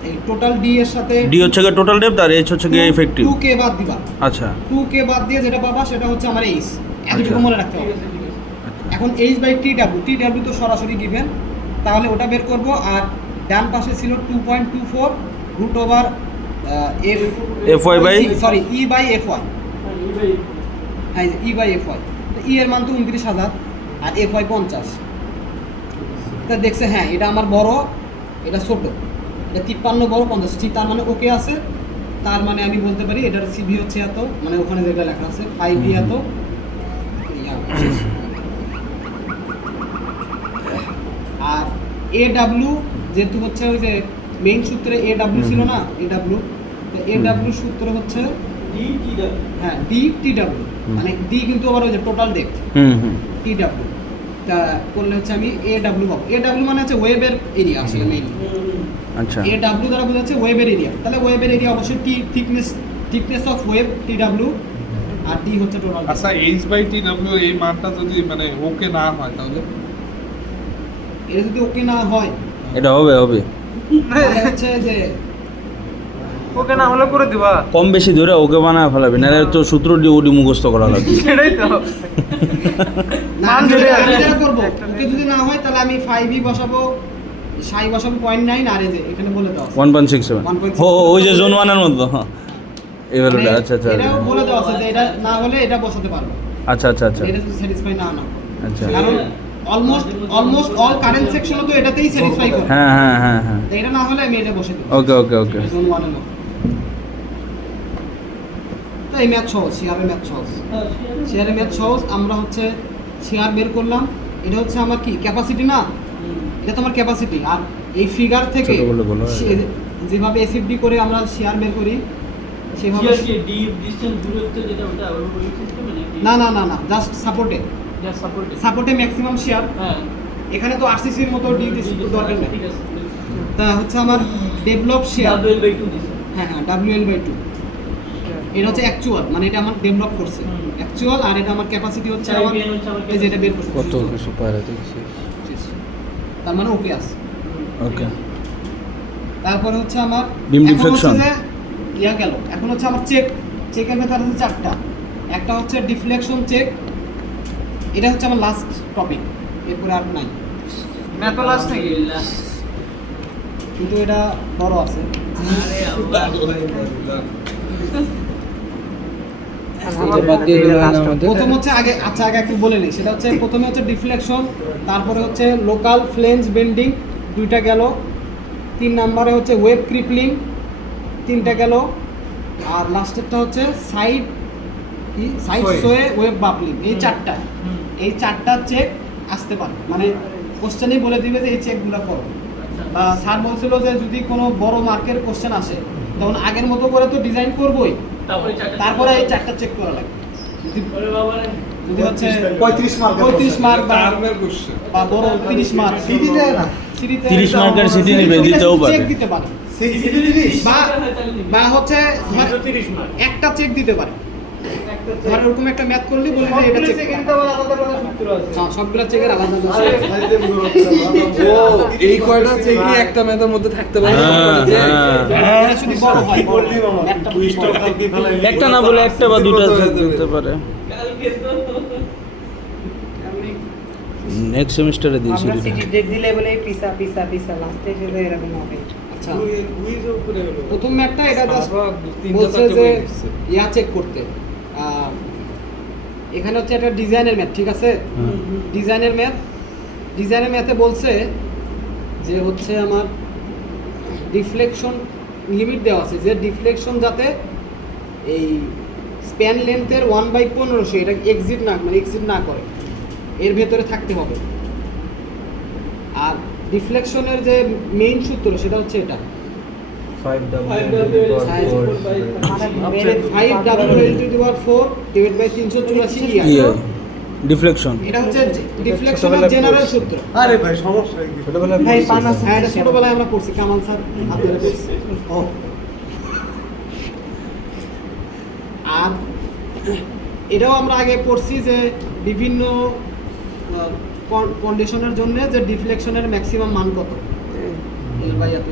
এই টোটাল ডি এর সাথে ডি হচ্ছে গিয়ে টোটাল ডেপথ আর এইচ হচ্ছে গিয়ে এফেক্টিভ। 2k বাদ দিবা, আচ্ছা 2k বাদ দিয়ে যেটা পাবা সেটা হচ্ছে আমার এইচ, এতটুকু আচ্ছা। মনে রাখতে হবে। এখন এইচ বাই টিডাব্লিউ তো সরাসরি গিভেন, তাহলে ওটা বের করব। আর ডান পাশে ছিল 2.24 root over FY by sorry E by FY, হ্যাঁ ই বাই এফওয়াই। তো ই এর মান তো 29,000 আর এফওয়াই 50। তা দেখছে হ্যাঁ এটা আমার বড়, এটা ছোট, এটা 53 বড় 50 ঠিক, তার মানে ওকে আছে। তার মানে আমি বলতে পারি এটার সিভি হচ্ছে এত, মানে ওখানে যেটা লেখা আছে 5B এত। আর AW যেহেতু হচ্ছে ওই যে মেইন সূত্রে AW ছিল না, AW, তো AW সূত্র হচ্ছে হ্যাঁ DTW, মানে D কিন্তু আবার ওই যে টোটাল ডেপথ TW, তা করলে হচ্ছে আমি AW পাবো। AW মানে হচ্ছে ওয়েবের এরিয়া আসলে মেইন। আচ্ছা AW দ্বারা বোঝাচ্ছে ওয়েবের এরিয়া, তাহলে ওয়েবের এরিয়া অবশ্যই থিকনেস অফ ওয়েব TW, আর D হচ্ছে টোটাল। আচ্ছা H/TW এই মানটা যদি মানে ওকে না হয় তাহলে এটা যদি ওকে না হয় এটা হবে তাহলে হচ্ছে যে ওকে না হলে করে দিবা, কম বেশি ধরে ওকে বানায় ফেলাবি, না তো সূত্র দিয়ে ওটি মুখস্থ করা লাগবে। সেটাই তো না, মান আমি ধরে যেটা- আমি আছে। যেটা করবো ওকে যদি না হয় তাহলে আমি 5B বসাবো, সাই বসাবো 0.9, আর এই যে এখানে বলে দেওয়া আছে 1.67 ও ওই যে জোন 1 এর মতো। হ্যাঁ এই ভ্যালুটা, মানে আচ্ছা আচ্ছা এটাও বলে দেওয়া আছে যে এটা না হলে এটা বসাতে পারবো, আচ্ছা আচ্ছা আচ্ছা এটা যদি স্যাটিসফাই না না আচ্ছা কারণ অলমোস্ট অল কারেন্ট সেকশনও তো এটাতেই স্যাটিসফাই করে, হ্যাঁ তো এটা না হলে আমি এটা বসে দেবো ওকে জোন 1 এর মতো। তো এই ম্যাথ সহজ, শেয়ারের ম্যাথ সহজ। আমরা হচ্ছে শেয়ার বের করলাম, এটা হচ্ছে আমার কি ক্যাপাসিটি না, এটা তো আমার ক্যাপাসিটি। আর এই ফিগার থেকে ছোট বলে বলো। যেভাবে এসএফডি করে আমরা শেয়ার বের করি সেভাবে না জাস্ট সাপোর্টে ম্যাক্সিমাম শেয়ার। এখানে তো আরসিসির মতো ডি দরকার নেই, তা হচ্ছে আমার ডেভেলপ শেয়ার হ্যাঁ WL/2, এটা হচ্ছে অ্যাকচুয়াল, মানে এটা আমার ডেভেলপ করছে অ্যাকচুয়াল, আর এটা আমার ক্যাপাসিটি হচ্ছে আমার এই যেটা বের করছে কত কিছু পারে দেখছি। তার মানে ওকে আছে। ওকে তারপরে হচ্ছে আমার Beam এখন deflection। হচ্ছে যে ইয়া গেল, এখন হচ্ছে আমার চেকের মেথড আছে 4টা। একটা হচ্ছে ডিফ্লেকশন চেক, এটা হচ্ছে আমার লাস্ট টপিক, এরপরে আর নাই, ম্যাথ লাস্ট নাকি? কিন্তু এটা বড় আছে। এটা বাদ দিয়ে দিলে হয় না আমাদের? প্রথম হচ্ছে আগে একটু বলে নিই, সেটা হচ্ছে প্রথমে হচ্ছে ডিফ্লেকশন, তারপরে হচ্ছে লোকাল ফ্লেঞ্জ বেন্ডিং, 2টা গেল। 3 নম্বরে হচ্ছে ওয়েব ক্রিপলিং, 3টা গেল। আর লাস্টেরটা হচ্ছে সাইড সোয়ে ওয়েব বাবলিং, এই 4টা। এই 4টা চেক আসতে পারে, মানে কোশ্চেনেই বলে দিবে যে এই চেকগুলো করো। বা স্যার বলছিল যে যদি কোনো বড় মার্কের কোশ্চেন আসে তখন আগের মতো করে তো ডিজাইন করবোই, তারপরে এই 4টা চেক করা লাগবে। যদি হচ্ছে 35 মার্ক বা বড় 30 মার্ক সিটি দেয় না, 30 মার্কের সিটি নিবে, দিতেও পারে। চেক দিতে পারে, বা হচ্ছে একটা চেক দিতে পারে। ধর এরকম একটা ম্যাথ করলে বলে যে এটা চেক, হ্যাঁ সবগুলা চেকের আলাদা আলাদা। এই কয়টা চেকই একটা ম্যাথের মধ্যে থাকতে পারে। এটা যদি বড় হয় ম্যাথটা একটা না বলে একটা বা দুটা দিতে পারে। নেক্সট সেমিস্টারে দিয়েছি আমরা সিটি ডেট দিলে বলে পিসা লাস্টে এসে এরকম হবে। আচ্ছা প্রথম ম্যাথটা এটা জাস্ট বলছে যে ইয়া চেক করতে। এখানে হচ্ছে একটা ডিজাইনের ম্যাথ, ঠিক আছে? ডিজাইনের ম্যাথে বলছে যে হচ্ছে আমার ডিফ্লেকশন লিমিট দেওয়া আছে, যে ডিফ্লেকশন যাতে এই স্প্যান লেন্থের 1/1500 এটা এক্সিট না করে, এর ভেতরে থাকতে হবে। আর ডিফ্লেকশনের যে মেইন সূত্র সেটা হচ্ছে এটা 5W/4 ডিভাইড বাই 384 ডিফ্লেকশন। এটা হচ্ছে ডিফ্লেকশনের জেনারেল সূত্র। আরে ভাই সমস্যা কি? ছোটবেলায় ভাই পানা হ্যাঁ এটা ছোটবেলায় আমরা পড়ছি, কামাল স্যার হাত ধরে পড়ছি। আর এটাও আমরা আগে পড়ছি যে বিভিন্ন কন্ডিশনের জন্য যে ডিফ্লেকশনের ম্যাক্সিমাম মান কত, L/এত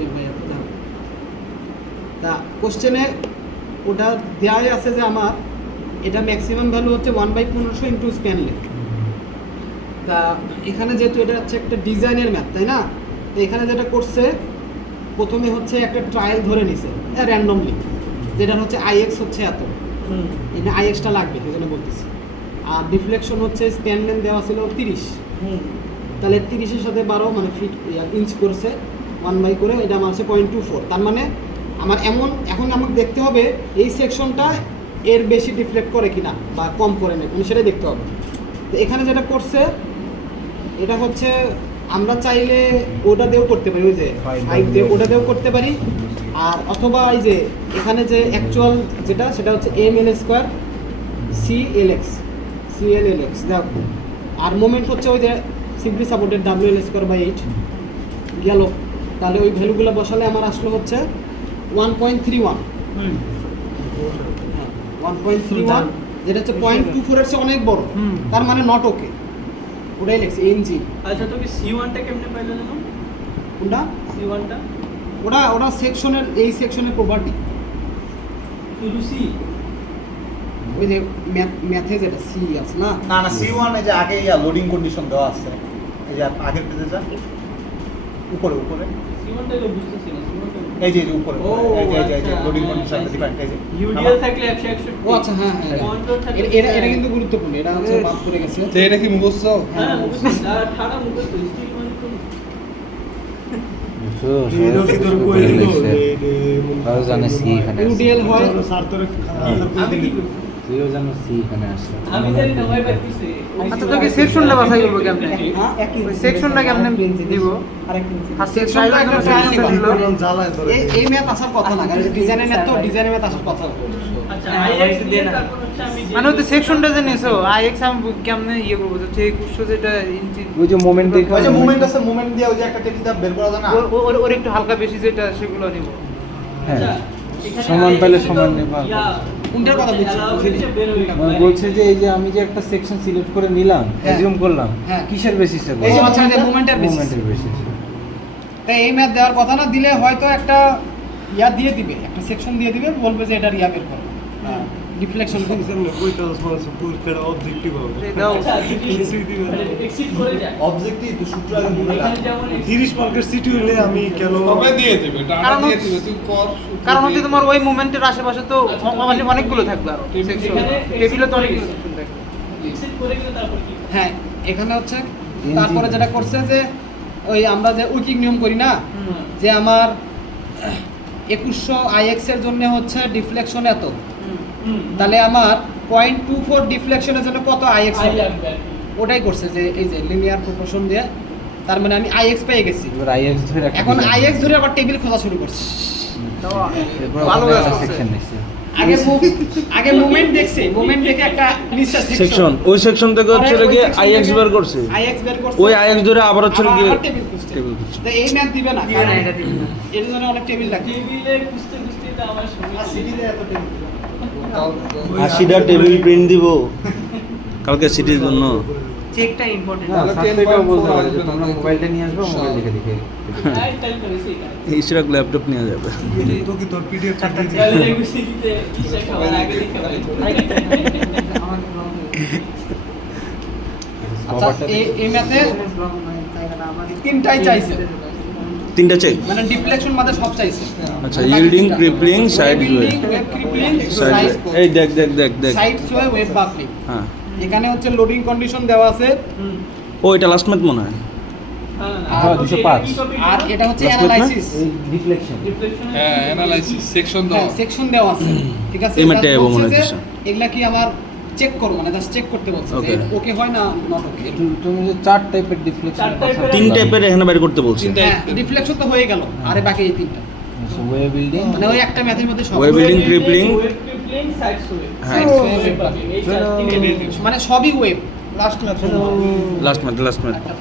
তা কোশ্চেনে ওটা দেওয়াই আছে যে আমার এটা ম্যাক্সিমাম ভ্যালু হচ্ছে 1/1500 ইন্টু স্প্যান লেন্থ। তা এখানে যেহেতু এটা হচ্ছে একটা ডিজাইনের ম্যাথ, তাই না? তো এখানে যেটা করছে প্রথমে হচ্ছে একটা ট্রায়াল ধরে নিছে র্যান্ডমলি, যেটা হচ্ছে আইএক্স হচ্ছে এত, এটা আইএক্সটা লাগবে সেই জন্য বলতেছি। আর ডিফ্লেকশন হচ্ছে স্প্যান লেন্থ দেওয়া ছিল 30, তাহলে 30-এর সাথে 12 মানে ফিট ইঞ্চ করছে 1 করে, এটা আমার হচ্ছে 0.24। তার মানে আমার এখন আমাকে দেখতে হবে এই সেকশনটা এর বেশি ডিফ্লেক্ট করে কিনা বা কম করে নেই, আমি সেটাই দেখতে হবে। তো এখানে যেটা করছে এটা হচ্ছে আমরা চাইলে ওটা দিয়েও করতে পারি, ওই যে হাইট দিয়ে ওটা দিয়েও করতে পারি, আর অথবা এই যে এখানে যে অ্যাকচুয়াল যেটা সেটা হচ্ছে ml² CLX দেখো, আর মোমেন্ট হচ্ছে ওই যে সিম্পলি সাপোর্টেড WL²/8 গেল। তাহলে ওই ভ্যালুগুলো বসালে আমার আসলে হচ্ছে 1.31, 1.31, যেটা হচ্ছে 0.24 এর চেয়ে অনেক বড়, তার মানে নট ওকে, ওটাই লিখছি এনজি। আচ্ছা, তুমি C1টা কেমনে পাইলে জানো? কোনটা C1টা ওটা সেকশনের, এই সেকশনের প্রপার্টি, শুধু C? ওই যে ম্যাথে যেটা সি আছে না। না না C1 এই যে আগে লোডিং কন্ডিশন দেওয়া আছে, এই যে আগের পেজে যা উপরে C1টা তো বুঝতেছি না। C1টা এই যে উপরে এই যে লোডিং কন্ডিশন ডিফারেন্ট, এই যে ইউডিএল থাকলে 161। ও আচ্ছা, হ্যাঁ কন্ট্রোল থাকলে এটা কিন্তু গুরুত্বপূর্ণ, এটা হচ্ছে মাপ করে গেছে। তো এটা কি মুখস্থ? হ্যাঁ, বুঝছি। আর ঠাড়া মুখস্থ স্টিল মানে তো জানে সি এখানে ইউডিএল হয় আমি কি করব? তুইও জানো সি এখানে আসছে। আমি জানি না ভাই পাইছি। আচ্ছা, তোকে সেকশনটা বাছাই করব কেমনে? ওই সেকশনটা কেমনে দিব? আর সেকশনটা একটা ট্রায়াল দিল। এই ম্যাথ আসার কথা না, কারণ ডিজাইনের ম্যাথ তো ডিজাইনের ম্যাথ আসার কথা। আচ্ছা, আইএক্স দিয়ে তারপর হচ্ছে আমি মানে ওই সেকশনটা যে নিছো আইএক্স আমি কেমনে ইয়ে করব? যে 2100 যেটা ইঞ্চি ওই যে মোমেন্ট দেখো, ওই যে মোমেন্ট আছে, মোমেন্ট দিয়ে ওই যে একটা টেবিল বের করা যায় না, ওর একটু হালকা বেশি যেটা সেগুলো নিব। হ্যাঁ এখানে সমান পেলে সমান নেবা। কোনটার কথা বলছিস? মানে বলছে যে এই যে আমি যে একটা সেকশন সিলেক্ট করে নিলাম, অ্যাজিউম করলাম, হ্যাঁ। কিসের বেসিসে? এই যে আচ্ছা, যে মোমেন্টের বেসিস। মোমেন্টের বেসিসে। তাই এই ম্যাথ দেওয়ার কথা না, দিলে হয়তো একটা ইয়া দিয়ে দিবে, একটা সেকশন দিয়ে দিবে, বলবে যে এটা রিয়া বের করো, ডিফ্লেকশন অবজেক্টিভ হবে দাও এক্সিট করে যায়। অবজেক্টিভ তো সূত্র আগে মনে রাখ। এখানে যেমন 30 মার্কের সিটি হইলে আমি কেন তবে দিয়ে দেবে, টাকা কারণ দিয়ে দিবে, তুই কর। কারণ হচ্ছে তোমার ওই মোমেন্টের আশেপাশে তো অনেকগুলো থাকবে আরো সেকশন, টেবিলে তো অনেকগুলো সেকশন থাকবে। এক্সিট করে গেলে তারপর কি? হ্যাঁ, এখানে হচ্ছে তারপরে যেটা করছে যে ওই আমরা যে উইকিং নিয়ম করি না, যে আমার 2100 আইএক্স এর জন্য হচ্ছে ডিফ্লেকশন এত, তাহলে আমার 0.24 ডিফ্লেকশনের জন্য কত আইএক্স আই হবে, লাগবে আর কি। ওটাই করছে যে এই যে লিনিয়ার প্রপোর্শন দিয়ে, তার মানে আমি আইএক্স পেয়ে গেছি। এবার আইএক্স ধরে রাখা। এখন আইএক্স ধরে আবার টেবিল খোঁজা শুরু করছে। ভালো কাজ করছে। সেকশন নিছে। আগে মুভমেন্ট দেখছে, মুভমেন্ট দেখে একটা নিচে সেকশন, ওই সেকশন থেকে হচ্ছে গিয়ে আইএক্স বের করছে, আইএক্স বের করছে, ওই আইএক্স ধরে আবার হচ্ছে গিয়ে আবার টেবিল খুঁজছে। টেবিল খুঁজছে। তো এই ম্যাথ দিবে না, দিবে না, এটা দিবে না। এর জন্য অনেক টেবিল লাগবে। টেবিলে খুঁজতে খুঁজতে তো আমার সময় আর সিটিতে এত টেবিল দিবে না। 80টা টেবিল প্রিন্ট দিব কালকে সিটির জন্য। চেকটা ইম্পর্টেন্ট। না, সাথেটাও বলতে পারে যে তোমরা মোবাইলটা নিয়ে আসবে, মোবাইল দেখে দেখে। তাই করেছি কাজ। ইসরাক ল্যাপটপ নিয়ে যাবে। তো কি তোর পিডিএফ টা দিয়ে তাহলে দেখবি সিটিতে ইচ্ছা খাবার আগে দেখে ভাই। আচ্ছা, এই ম্যাথে তিনটাই চাইছে, তিনটা চেক। মানে ডিফ্লেকশন মাঝে সব চাইছে। আচ্ছা, ইল্ডিং, ক্রিপলিং, সাইড ওয়ে। ক্রিপলিং, সাইড এই দেখ দেখ দেখ দেখ। Side way, web buckling. হ্যাঁ, এখানে হচ্ছে লোডিং কন্ডিশন দেওয়া আছে, ও এটা লাস্ট ম্যাথ মনে হয়। হ্যাঁ, 205 আর এটা হচ্ছে Last month না? অ্যানালাইসিস। এই ডিফ্লেকশন। হ্যাঁ, অ্যানালাইসিস সেকশন দাও। হ্যাঁ, সেকশন দেওয়া আছে, ঠিক আছে। এই ম্যাথটা এটা এবো মনে বলছে যে হচ্ছে। এগুলা কি আমার চেক করব, মানে জাস্ট চেক করতে বলছে যে Okay. ওকে হয় না নট ওকে। তুমি যে চার টাইপের ডিফ্লেকশন চার type এর- তিন টাইপের এখানে বের করতে বলছে। হ্যাঁ, ডিফ্লেকশন তো হয়ে গেল, আরে বাকি এই তিনটা, ওয়ে বিল্ডিং, মানে ওই একটা ম্যাথের মধ্যে সব, Web building, crippling, ক্রিপলিং, সাইড সুয়ে। হ্যাঁ। এই চারটি দিয়ে দিও। মানে সবই web. Last math last math একটা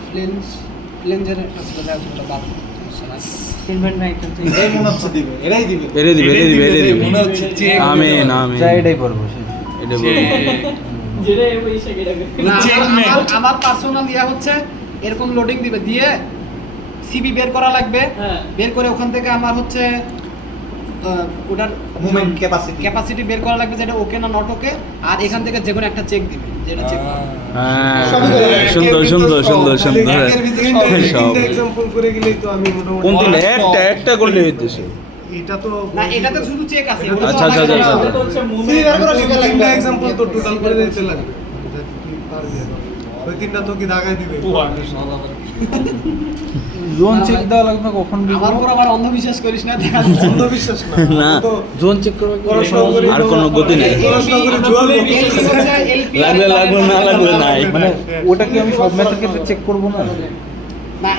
ফ্লেঞ্জের একটা ছিল, ওটা বাদ সমস্যা নাই। এই মনে হচ্ছে দিবে, এরাই দিবে। এরে দিবে, এরে দিবে, এরে দিবে। মনে হচ্ছে চেক আমিন, আমিন। যা এটাই পড়বো সে। এটা বলবো। যেটা এই পয়সা কেটে গেছে। না, checkmate। আমার পার্সোনাল ইয়া হচ্ছে এরকম লোডিং দিবে, দিয়ে সিবি বের করা লাগবে, হ্যাঁ। বের করে ওখান থেকে আমার হচ্ছে ওটার Moment capacity। ক্যাপাসিটি বের করা লাগবে যেটা ওকে না নট ওকে, আর এখান থেকে যে কোনো একটা চেক দিবে যেটা চেক করবে। হ্যাঁ, সুন্দর সব এক্সাম্পল করে গেলেই তো আমি মোটামুটি কোন দিলে একটা করলে হইতেছে। এটা তো না এটাতে শুধু চেক আছে, ওটা তো আচ্ছা, আচ্ছা, আলাদা আচ্ছা, আলাদা। আচ্ছা। হচ্ছে সিরিয়াল করে শিখা লাগবে। তিনটা এক্সাম্পল তো টোটাল করে দিতে লাগবে যাতে তুই পারবি না। ওই তিনটা তো কি দাগাই দিবে জোন চেক দেওয়া লাগবে কখন বুঝবো? আমার পর আবার অন্ধবিশ্বাস করিস না, দেখা যাচ্ছে অন্ধবিশ্বাস না না। তো জোন চেক করবে কি? পড়াশোনা করে আর কোনো গতি নেই। পড়াশোনা করে জোয়াল LP হচ্ছে LP লাগলে লাগবে, না লাগলে নাই। মানে ওটা কি আমি সব ম্যাথের ক্ষেত্রে চেক করবো না? না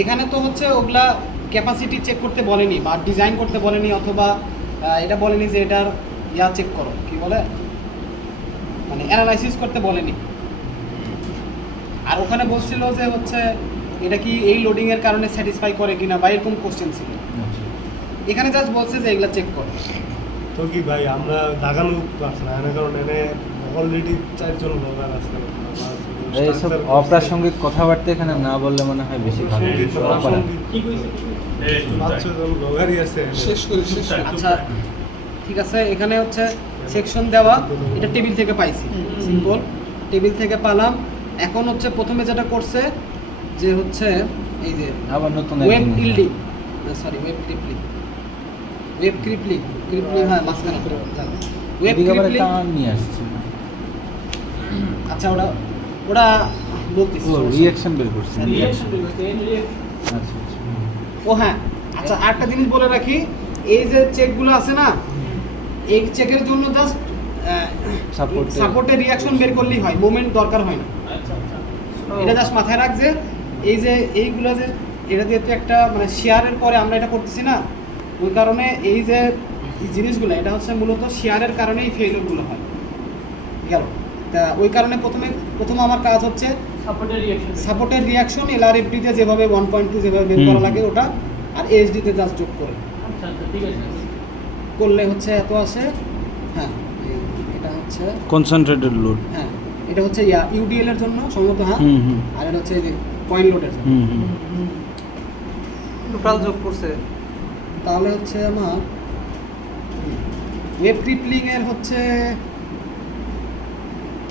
এখানে তো হচ্ছে ওগুলা ক্যাপাসিটি চেক করতে বলেনি বা ডিজাইন করতে বলেনি, অথবা এটা বলেনি যে এটার চেক করো, কি বলে মানে অ্যানালাইসিস করতে বলেনি। আর ওখানে বলছিল যে হচ্ছে এটা কি এই লোডিং এর কারণে স্যাটিসফাই করে কিনা বা এরকম কোশ্চেন ছিল। এখানে জাস্ট বলছে যে এগুলা চেক করো। তো কি ভাই আমরা দাগানো ক্লাস না এনে কারণ এনে অলরেডি 4 জন ব্লগার আছে এইসব অপ্রাসঙ্গিক কথাবার্তা এখানে না বললে মনে হয় বেশি ভালো। কি কইছে? 5 জন ব্লগারই আছে শেষ করি শেষ করি। আচ্ছা ঠিক আছে, এখানে হচ্ছে সেকশন দেওয়া, এটা টেবিল থেকে পাইছি, সিম্পল টেবিল থেকে পেলাম। এখন হচ্ছে প্রথমে যেটা করছে যে হচ্ছে এই যে আবার নতুন ওয়েব ক্রিপলিং, সরি ওয়েব ক্রিপলিং, হ্যাঁ মাঝখানে ওয়েব এদিকে আবার ক্রিপলিং। একটা নিয়ে আসছে। আচ্ছা ওরা বলতেছি ও রিঅ্যাকশন বের করছে। রিঅ্যাকশন করতে আচ্ছা আচ্ছা। ও হ্যাঁ, আচ্ছা আরেকটা জিনিস বলে রাখি, এই যে চেকগুলো আছে না, এই চেকের জন্য জাস্ট সাপোর্টের রিঅ্যাকশন বের করলেই হয়, মোমেন্ট দরকার হয় না। আচ্ছা আচ্ছা এটা জাস্ট মাথায় রাখ যে এই যে এইগুলো যে এটা যেহেতু একটা মানে শেয়ারের পরে আমরা এটা করতেছি না, ওই কারণে এই যে এই জিনিসগুলো এটা হচ্ছে মূলত শেয়ারের কারণেই ফেইলিওরগুলো হয় গেল। তা ওই কারণে প্রথম আমার কাজ হচ্ছে সাপোর্টের রিঅ্যাকশন এলআরএফডি তে যেভাবে 1.2 যেভাবে বের করা লাগে ওটা, আর এসডি তে জাস্ট যোগ করে আচ্ছা আচ্ছা ঠিক আছে করলে হচ্ছে এত আসে। হ্যাঁ এটা হচ্ছে কনসেন্ট্রেটেড লোড। হ্যাঁ এটা হচ্ছে ইউডিএল এর জন্য সম্ভবত, হ্যাঁ। আর এটা হচ্ছে এই যে পয়েন্ট লোডের জন্য। টোটাল যোগ করছে। তাহলে হচ্ছে আমার ওয়েব ক্রিপলিং এর হচ্ছে,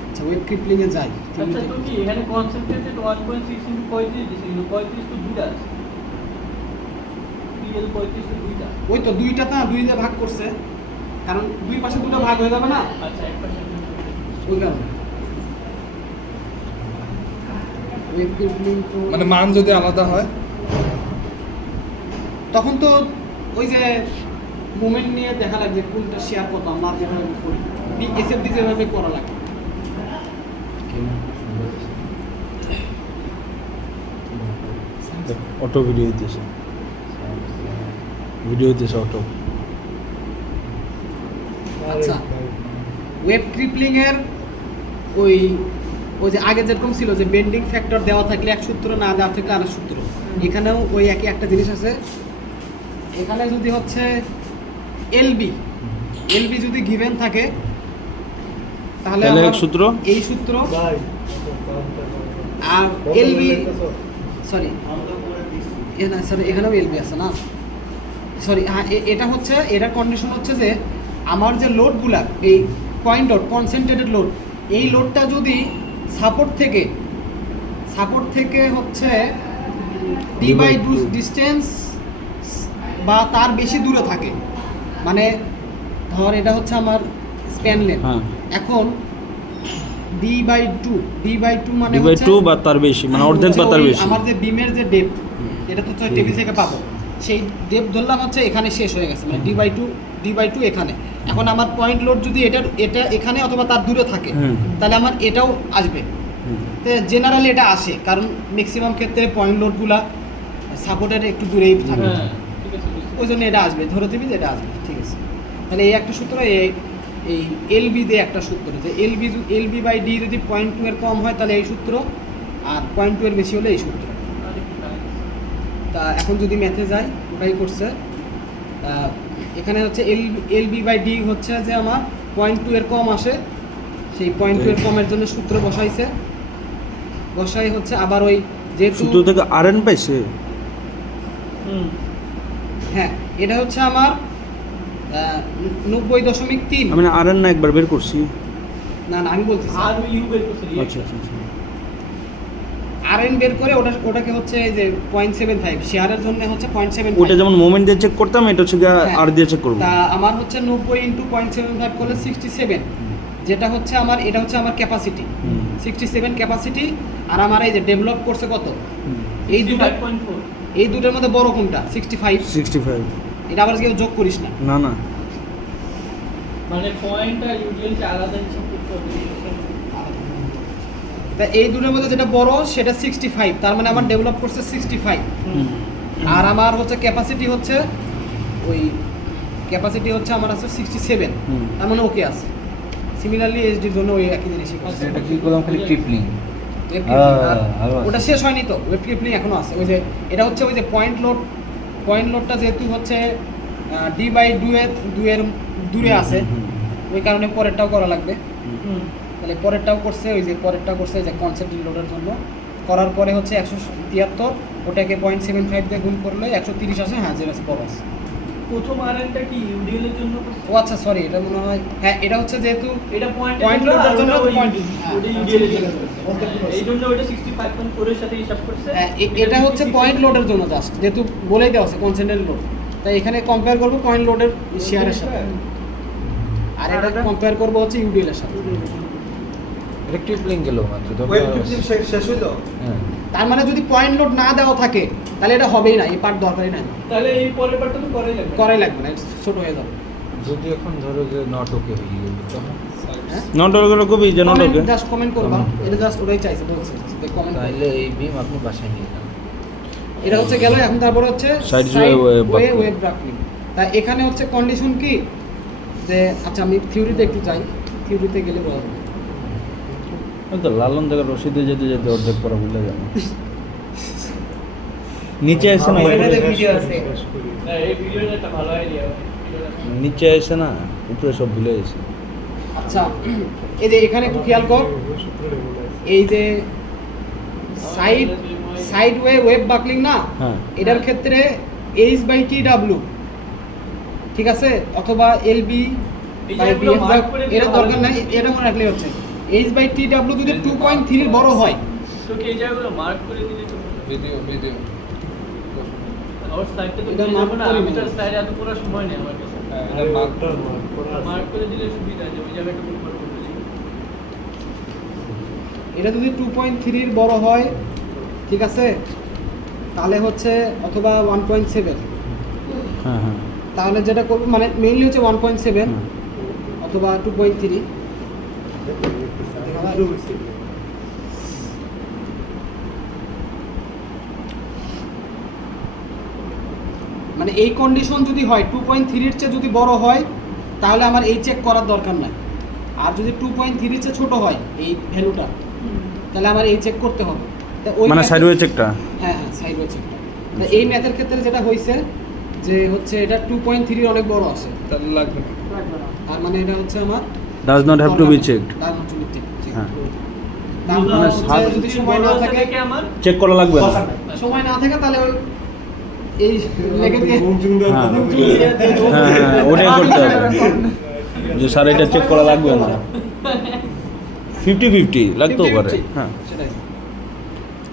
আচ্ছা ওয়েব ক্রিপলিং এ যাই। আচ্ছা তো কি এখানে কনসেন্ট্রেটেড 1.6 ইনটু 35 দিছে, কিন্তু 35 তো দুইটা আছে, PL 35 তো দুইটা। ওই তো দুইটা না, দুই দিয়ে ভাগ করছে, কারণ দুই পাশে দুটো ভাগ হয়ে যাবে না, আচ্ছা এক পাশে ওই কারণে ওয়েব ক্রিপলিং তো মানে মান যদি আলাদা হয় তখন তো ওই যে মুভমেন্ট নিয়ে দেখা লাগবে কোনটা শেয়ার কত আমরা যেভাবে করি, এসএফডি যেভাবে করা লাগে। অটো ভিডিও হইতেছে, অটো। আচ্ছা ওয়েব ক্রিপলিং এর ওই যে আগে যেরকম ছিল যে বেন্ডিং ফ্যাক্টর দেওয়া থাকলে এক সূত্র, না দেওয়া থাকলে আরেক সূত্র, এখানেও ওই একই একটা জিনিস আছে। এখানে যদি হচ্ছে এলবি যদি গিভেন থাকে তাহলে তাহলে এক আমার সূত্র, এই সূত্র, ভাই আর এলবি সরি এখানেও এলবি আছে না, সরি হ্যাঁ এটা হচ্ছে এটার কন্ডিশন হচ্ছে যে আমার যে লোডগুলা এই পয়েন্ট লোড কনসেন্ট্রেটেড লোড, এই লোডটা যদি সাপোর্ট থেকে হচ্ছে d/2 ডিস্টেন্স বা তার বেশি দূরে থাকে, মানে ধর এটা হচ্ছে আমার স্প্যান লেন্থ, এখন d/2 মানে হচ্ছে d/2 বা তার বেশি, মানে অর্ধেক বা তার বেশি। আমার যে বিমের যে ডেপথ, এটা তো টেবিল থেকে পাবো, সেই ডেপথ ধরলাম হচ্ছে এখানে শেষ হয়ে গেছে, মানে d/2 এখানে। এখন আমার পয়েন্ট লোড যদি এটা এখানে অথবা তার দূরে থাকে, তাহলে আমার এটাও আসবে। তো জেনারেলি এটা আসে, কারণ ম্যাক্সিমাম ক্ষেত্রে পয়েন্ট লোডগুলা সাপোর্টের একটু দূরেই থাকে, ঠিক আছে ওই জন্য এটা আসবে, ধরে দিবি যে এটা আসবে, ঠিক আছে। তাহলে এই একটা সূত্র, এই এলবি দিয়ে একটা সূত্র, যে LB/D যদি 0.2 এর কম হয় তাহলে এই সূত্র, আর 0.2 এর বেশি হলে এই সূত্র। তা এখন যদি ম্যাথে যাই, ওটাই করছে এখানে হচ্ছে LB/D হচ্ছে যে আমার 0.2 এর কম আসে, সেই 0.2 এর কমের জন্য সূত্র বসাই হচ্ছে আবার ওই যেহেতু সূত্র থেকে আরএন পাইছে। হ্যাঁ এটা হচ্ছে আমার 90.3। আমি আর এন না একবার বের করছি। না আমি বলতেছি আর ইউ বের করছে আচ্ছা আচ্ছা আচ্ছা। আরএন বের করে ওটাকে হচ্ছে এই যে 0.75 শেয়ারের জন্য হচ্ছে 0.75। ওটা যেমন মোমেন্ট দিয়ে চেক করতাম, এটা হচ্ছে আর দিয়ে চেক করব। তা আমার হচ্ছে 90 × 0.75 করলে 67, যেটা হচ্ছে আমার, এটা হচ্ছে আমার ক্যাপাসিটি 67 ক্যাপাসিটি। আর আমার এই যে ডেভেলপ করছে কত, এই দুটো, 5.4 এই দুটোর মধ্যে বড় কোনটা? 65। এটা আবার কেউ যোগ করিস না। না না, মানে পয়েন্টটা ইউজুয়ালি আলাদা হিসাব করতে হবে। তা এই দুটোর মধ্যে যেটা বড় সেটা 65, তার মানে আমার ডেভেলপ করছে 65। আর আমার হচ্ছে ক্যাপাসিটি হচ্ছে আমার আছে 67, তার মানে ওকে আছে। সিমিলারলি এইচডির জন্য ওই একই জিনিসই করছে। এটা কি করলাম খালি ট্রিপলিং। ওয়েব ক্লিপিং, আর ভালো আছে। ওটা শেষ হয়নি তো, ওয়েব ক্লিপিং এখনো আছে। ওই যে এটা হচ্ছে ওই যে পয়েন্ট লোডটা যেহেতু হচ্ছে d/2 এর দূরে আছে, ওই কারণে পরেরটাও করা লাগবে। তাহলে পরেরটাও করছে, ওই যে পরেরটা করছে যে কনসেপ্ট লোডের জন্য। করার পরে হচ্ছে 173, ওটাকে 0.75 দিয়ে গুণ করলে 130 আসে। হ্যাঁ, যেটা আছে বড় আছে। প্রথম আরএনটা কি ইউডিএল এর জন্য করছে? ও আচ্ছা, সরি, এটা মনে হয়, হ্যাঁ এটা হচ্ছে যেহেতু এটা পয়েন্ট লোডের জন্য পয়েন্ট, ওটা ইউডিএল এর জন্য এই জন্য ওটা 65.4 এর সাথে হিসাব করছে। এটা হচ্ছে পয়েন্ট লোডের জন্য জাস্ট, যেহেতু বলেই দেওয়া আছে কনসেন্ট্রেট লোড, তাই এখানে কম্পেয়ার করব পয়েন্ট লোডের শেয়ারের সাথে, আর এটা কম্পেয়ার করব হচ্ছে ইউডিএল এর সাথে। এটা ট্রিপলিং গেল মাত্র। ওয়েব ক্লিপিং শেষ হইলো। হ্যাঁ, তার মানে যদি পয়েন্ট লোড না দেওয়া থাকে তাহলে এটা হবেই না, এই পার্ট দরকারই নাই, তাহলে এই পরের পার্টটা তো করাই লাগবে না, ছোট হয়ে যাবে। যদি এখন ধরো যে নট ওকে হয়ে গেল তখন নট ওকে কবি যে নট ওকে, জাস্ট কমেন্ট করবা, এটা জাস্ট ওটাই চাইছে, বলছে যে কমেন্ট। তাহলে এই বিম আপনি বাসায় নিয়ে যান। এটা হচ্ছে গেল। এখন তারপরে হচ্ছে Side ওয়েব ব্রাকলিং। তা এখানে হচ্ছে কন্ডিশন কি, যে আচ্ছা আমি থিওরিতে একটু যাই, থিওরিতে গেলে বলা যাবে। ওই তো লালন থেকে রশিদে যেতে যেতে অর্ধেক করা ভুলে গেল। নিচে আসে না, ভিডিও আছে। এই ভিডিওটা একটা ভালো আইডিয়া। নিচে আসে না, উপরে সব ভুলে গেছে। আচ্ছা, এই যে এখানে একটু খেয়াল কর, এই যে সাইড ওয়েব বাকলিং না, হ্যাঁ, এটার ক্ষেত্রে h/tw, ঠিক আছে, অথবা lb এর দরকার নাই, এটা মনে রাখলে হচ্ছে h/tw যদি 2.3 এর বড় হয়, তো কি এই জায়গাগুলো মার্ক করে দিলে তো ভিডিও আমার সাইডটা তো এটা বুঝে mark যাবো না। করে আমি নিতে তো হবে। সাইডে এত পুরো সময় নেই আমার কাছে। এটা মাত্র মার্ক করে দিলে সুবিধা হয় যে ওই জায়গাটা বুক করে দিলে। এটা যদি 2.3 এর বড় হয়, ঠিক আছে, তাহলে হচ্ছে অথবা 1.7, হ্যাঁ হ্যাঁ, তাহলে যেটা করবো মানে মেইনলি হচ্ছে 1.7 অথবা 2.3। মানে এই কন্ডিশন যদি হয় 2.3 এর চেয়ে যদি বড় হয়, তাহলে আমার এই চেক করার দরকার নাই। আর যদি 2.3 এর চেয়ে ছোট হয় এই ভ্যালুটা, তাহলে আমার এই চেক করতে হবে। তা ওই মানে method- সাইডওয়ে চেকটা। হ্যাঁ সাইডওয়ে চেকটা। তা এই ম্যাথের ক্ষেত্রে যেটা হয়েছে যে হচ্ছে এটা 2.3 অনেক বড় আছে, তাহলে লাগবে না। তার মানে এটা হচ্ছে আমার does not have to be checked. Does not to be checked. হ্যাঁ, তার মানে হচ্ছে যদি সময় না থাকে, দেখে আমার চেক করা লাগবে না। সময় না থাকে তাহলে ওই এই লেগে দিয়ে হ্যাঁ হ্যাঁ, ওটাই করতে হবে যে স্যার এটা চেক করা লাগবে না। 50-50 লাগতেও পারে। হ্যাঁ, সেটাই।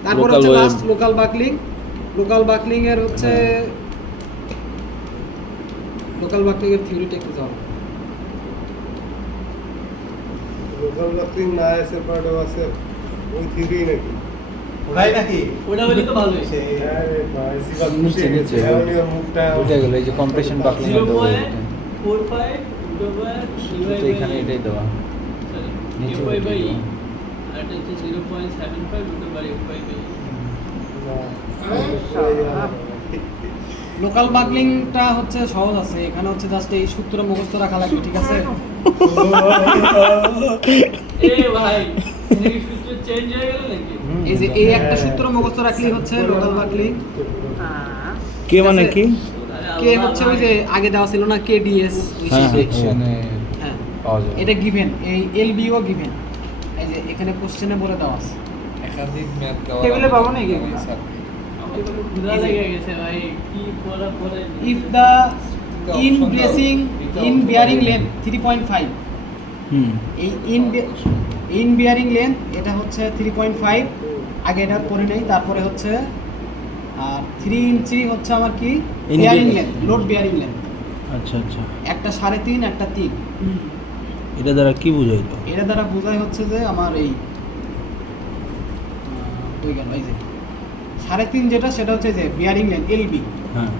তারপর Local হচ্ছে web- লাস্ট লোকাল বাকলিং এর হচ্ছে লোকাল বাকলিং এর থিওরিটা একটু যাও। লোকাল বাকলিং না আছে পার্টও আছে, ওই থিওরি নাকি? ওরাই নাকি? ওটা হলে তো ভালোই। আরে ভাই সিবা নিচে, নিচে। মুখটা ওইটা গেল এই যে কম্প্রেশন বাকলিং এর দেওয়া এটা। 0.45 তো এখানে এটাই দেওয়া। নিচে আর ওইটাই দেওয়া। এটা হচ্ছে 0.75 লোকাল বাকলিংটা হচ্ছে সহজ আছে, এখানে হচ্ছে জাস্ট এই সূত্র মুখস্থ রাখা লাগবে, ঠিক আছে? এ ভাই এই সূত্র চেঞ্জ হয়ে গেল নাকি? এই যে এই একটা সূত্র মুখস্থ রাখলেই হচ্ছে লোকাল বাকলিং। কে মানে কি? কে হচ্ছে ওই যে আগে দেওয়া ছিল না KDS, ওই হ্যাঁ, সেই। সেকশনে হ্যাঁ, পাওয়া যাবে। এটা গিভেন, এই LBও গিভেন, এই যে এখানে কোশ্চেনে বলে দেওয়া আছে। একাধিক ম্যাথ দেওয়া টেবিলে পাবো না কি? আমার তো ক্ষুধা লেগে গেছে ভাই, কি পড়া পড়ে If the in bracing in bearing length 3.5 হুম এই ইন বিয়ারিং লেন্থ এটা হচ্ছে 3.5 আগে এটা পরে নেই তারপরে হচ্ছে আর 3 ইঞ্চি হচ্ছে আমার কি In bearing bearing- length load bearing length আচ্ছা আচ্ছা একটা 3.5 একটা 3 এটা দ্বারা কি বুঝাইতো এটা দ্বারা বোঝায় হচ্ছে যে আমার এই দুই গেল এই যে 3.5 যেটা সেটা হচ্ছে যে বিয়ারিং লেন্থ এলবি হ্যাঁ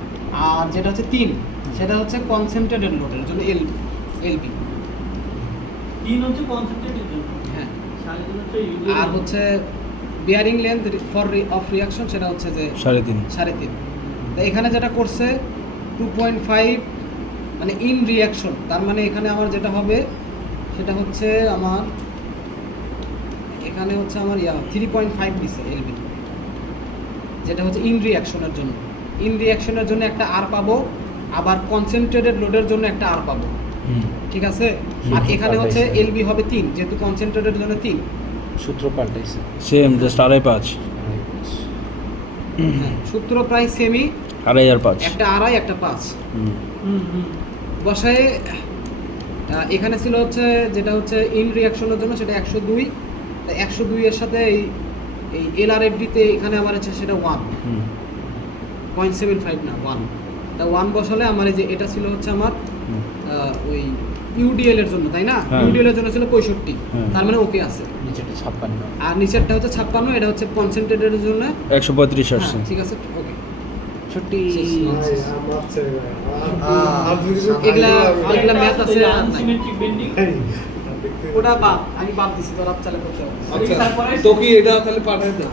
আর যেটা হচ্ছে 3 সেটা হচ্ছে কনসেন্ট্রেটেড লোডের জন্য এলবি 3 হচ্ছে কনসেন্ট্রেটের জন্য, হ্যাঁ 3.5 হচ্ছে ইউজের আর হচ্ছে bearing length for of reaction সেটা হচ্ছে যে 3.5 3.5 তো এখানে যেটা করছে 2.5 মানে ইন রিঅ্যাকশন তার মানে এখানে আমার যেটা হবে সেটা হচ্ছে আমার এখানে হচ্ছে আমার 3.5 দিছে এলবি যেটা হচ্ছে ইন রিঅ্যাকশনের জন্য ইন রিঅ্যাকশনের জন্য একটা আর পাবো আবার কনসেন্ট্রেটেড লোডের জন্য একটা আর পাবো হুম ঠিক আছে আর এখানে হচ্ছে এলবি হবে 3 যেহেতু কনসেন্ট্রেটেড জন্য 3 সূত্র পাল্টাইছে সেম জাস্ট 2.5 সূত্র প্রায় সেমই 2.5 আর 5 একটা আড়াই একটা 5 হুম বসায় এখানে ছিল হচ্ছে যেটা হচ্ছে ইন রিঅ্যাকশনের জন্য সেটা 102 তাই 102 এর সাথে এই এলআরএফডিতে এখানে আমার আছে সেটা 1 হুম 0.75 না 1 তা 1 বসালে আমার এই যে এটা ছিল হচ্ছে আমার হুম। ওই ইউডিএল এর জন্য তাই না হ্যাঁ। ইউডিএল এর জন্য ছিল 65 হ্যাঁ। তার মানে ওকে আছে নিচেটা 56 আর নিচেরটা হচ্ছে 56 এটা হচ্ছে কনসেন্ট্রেটেড এর জন্য 135 আসছে হ্যাঁ, ঠিক আছে ওকে ছুটি এগুলা এগুলা ম্যাথ আছে আর নাই। আনসিমেট্রিক বেন্ডিং ওটা বাদ আমি বাদ দিছি তোর আপ চালে করতে হবে আচ্ছা তো কি এটা তাহলে পাঠাই দাও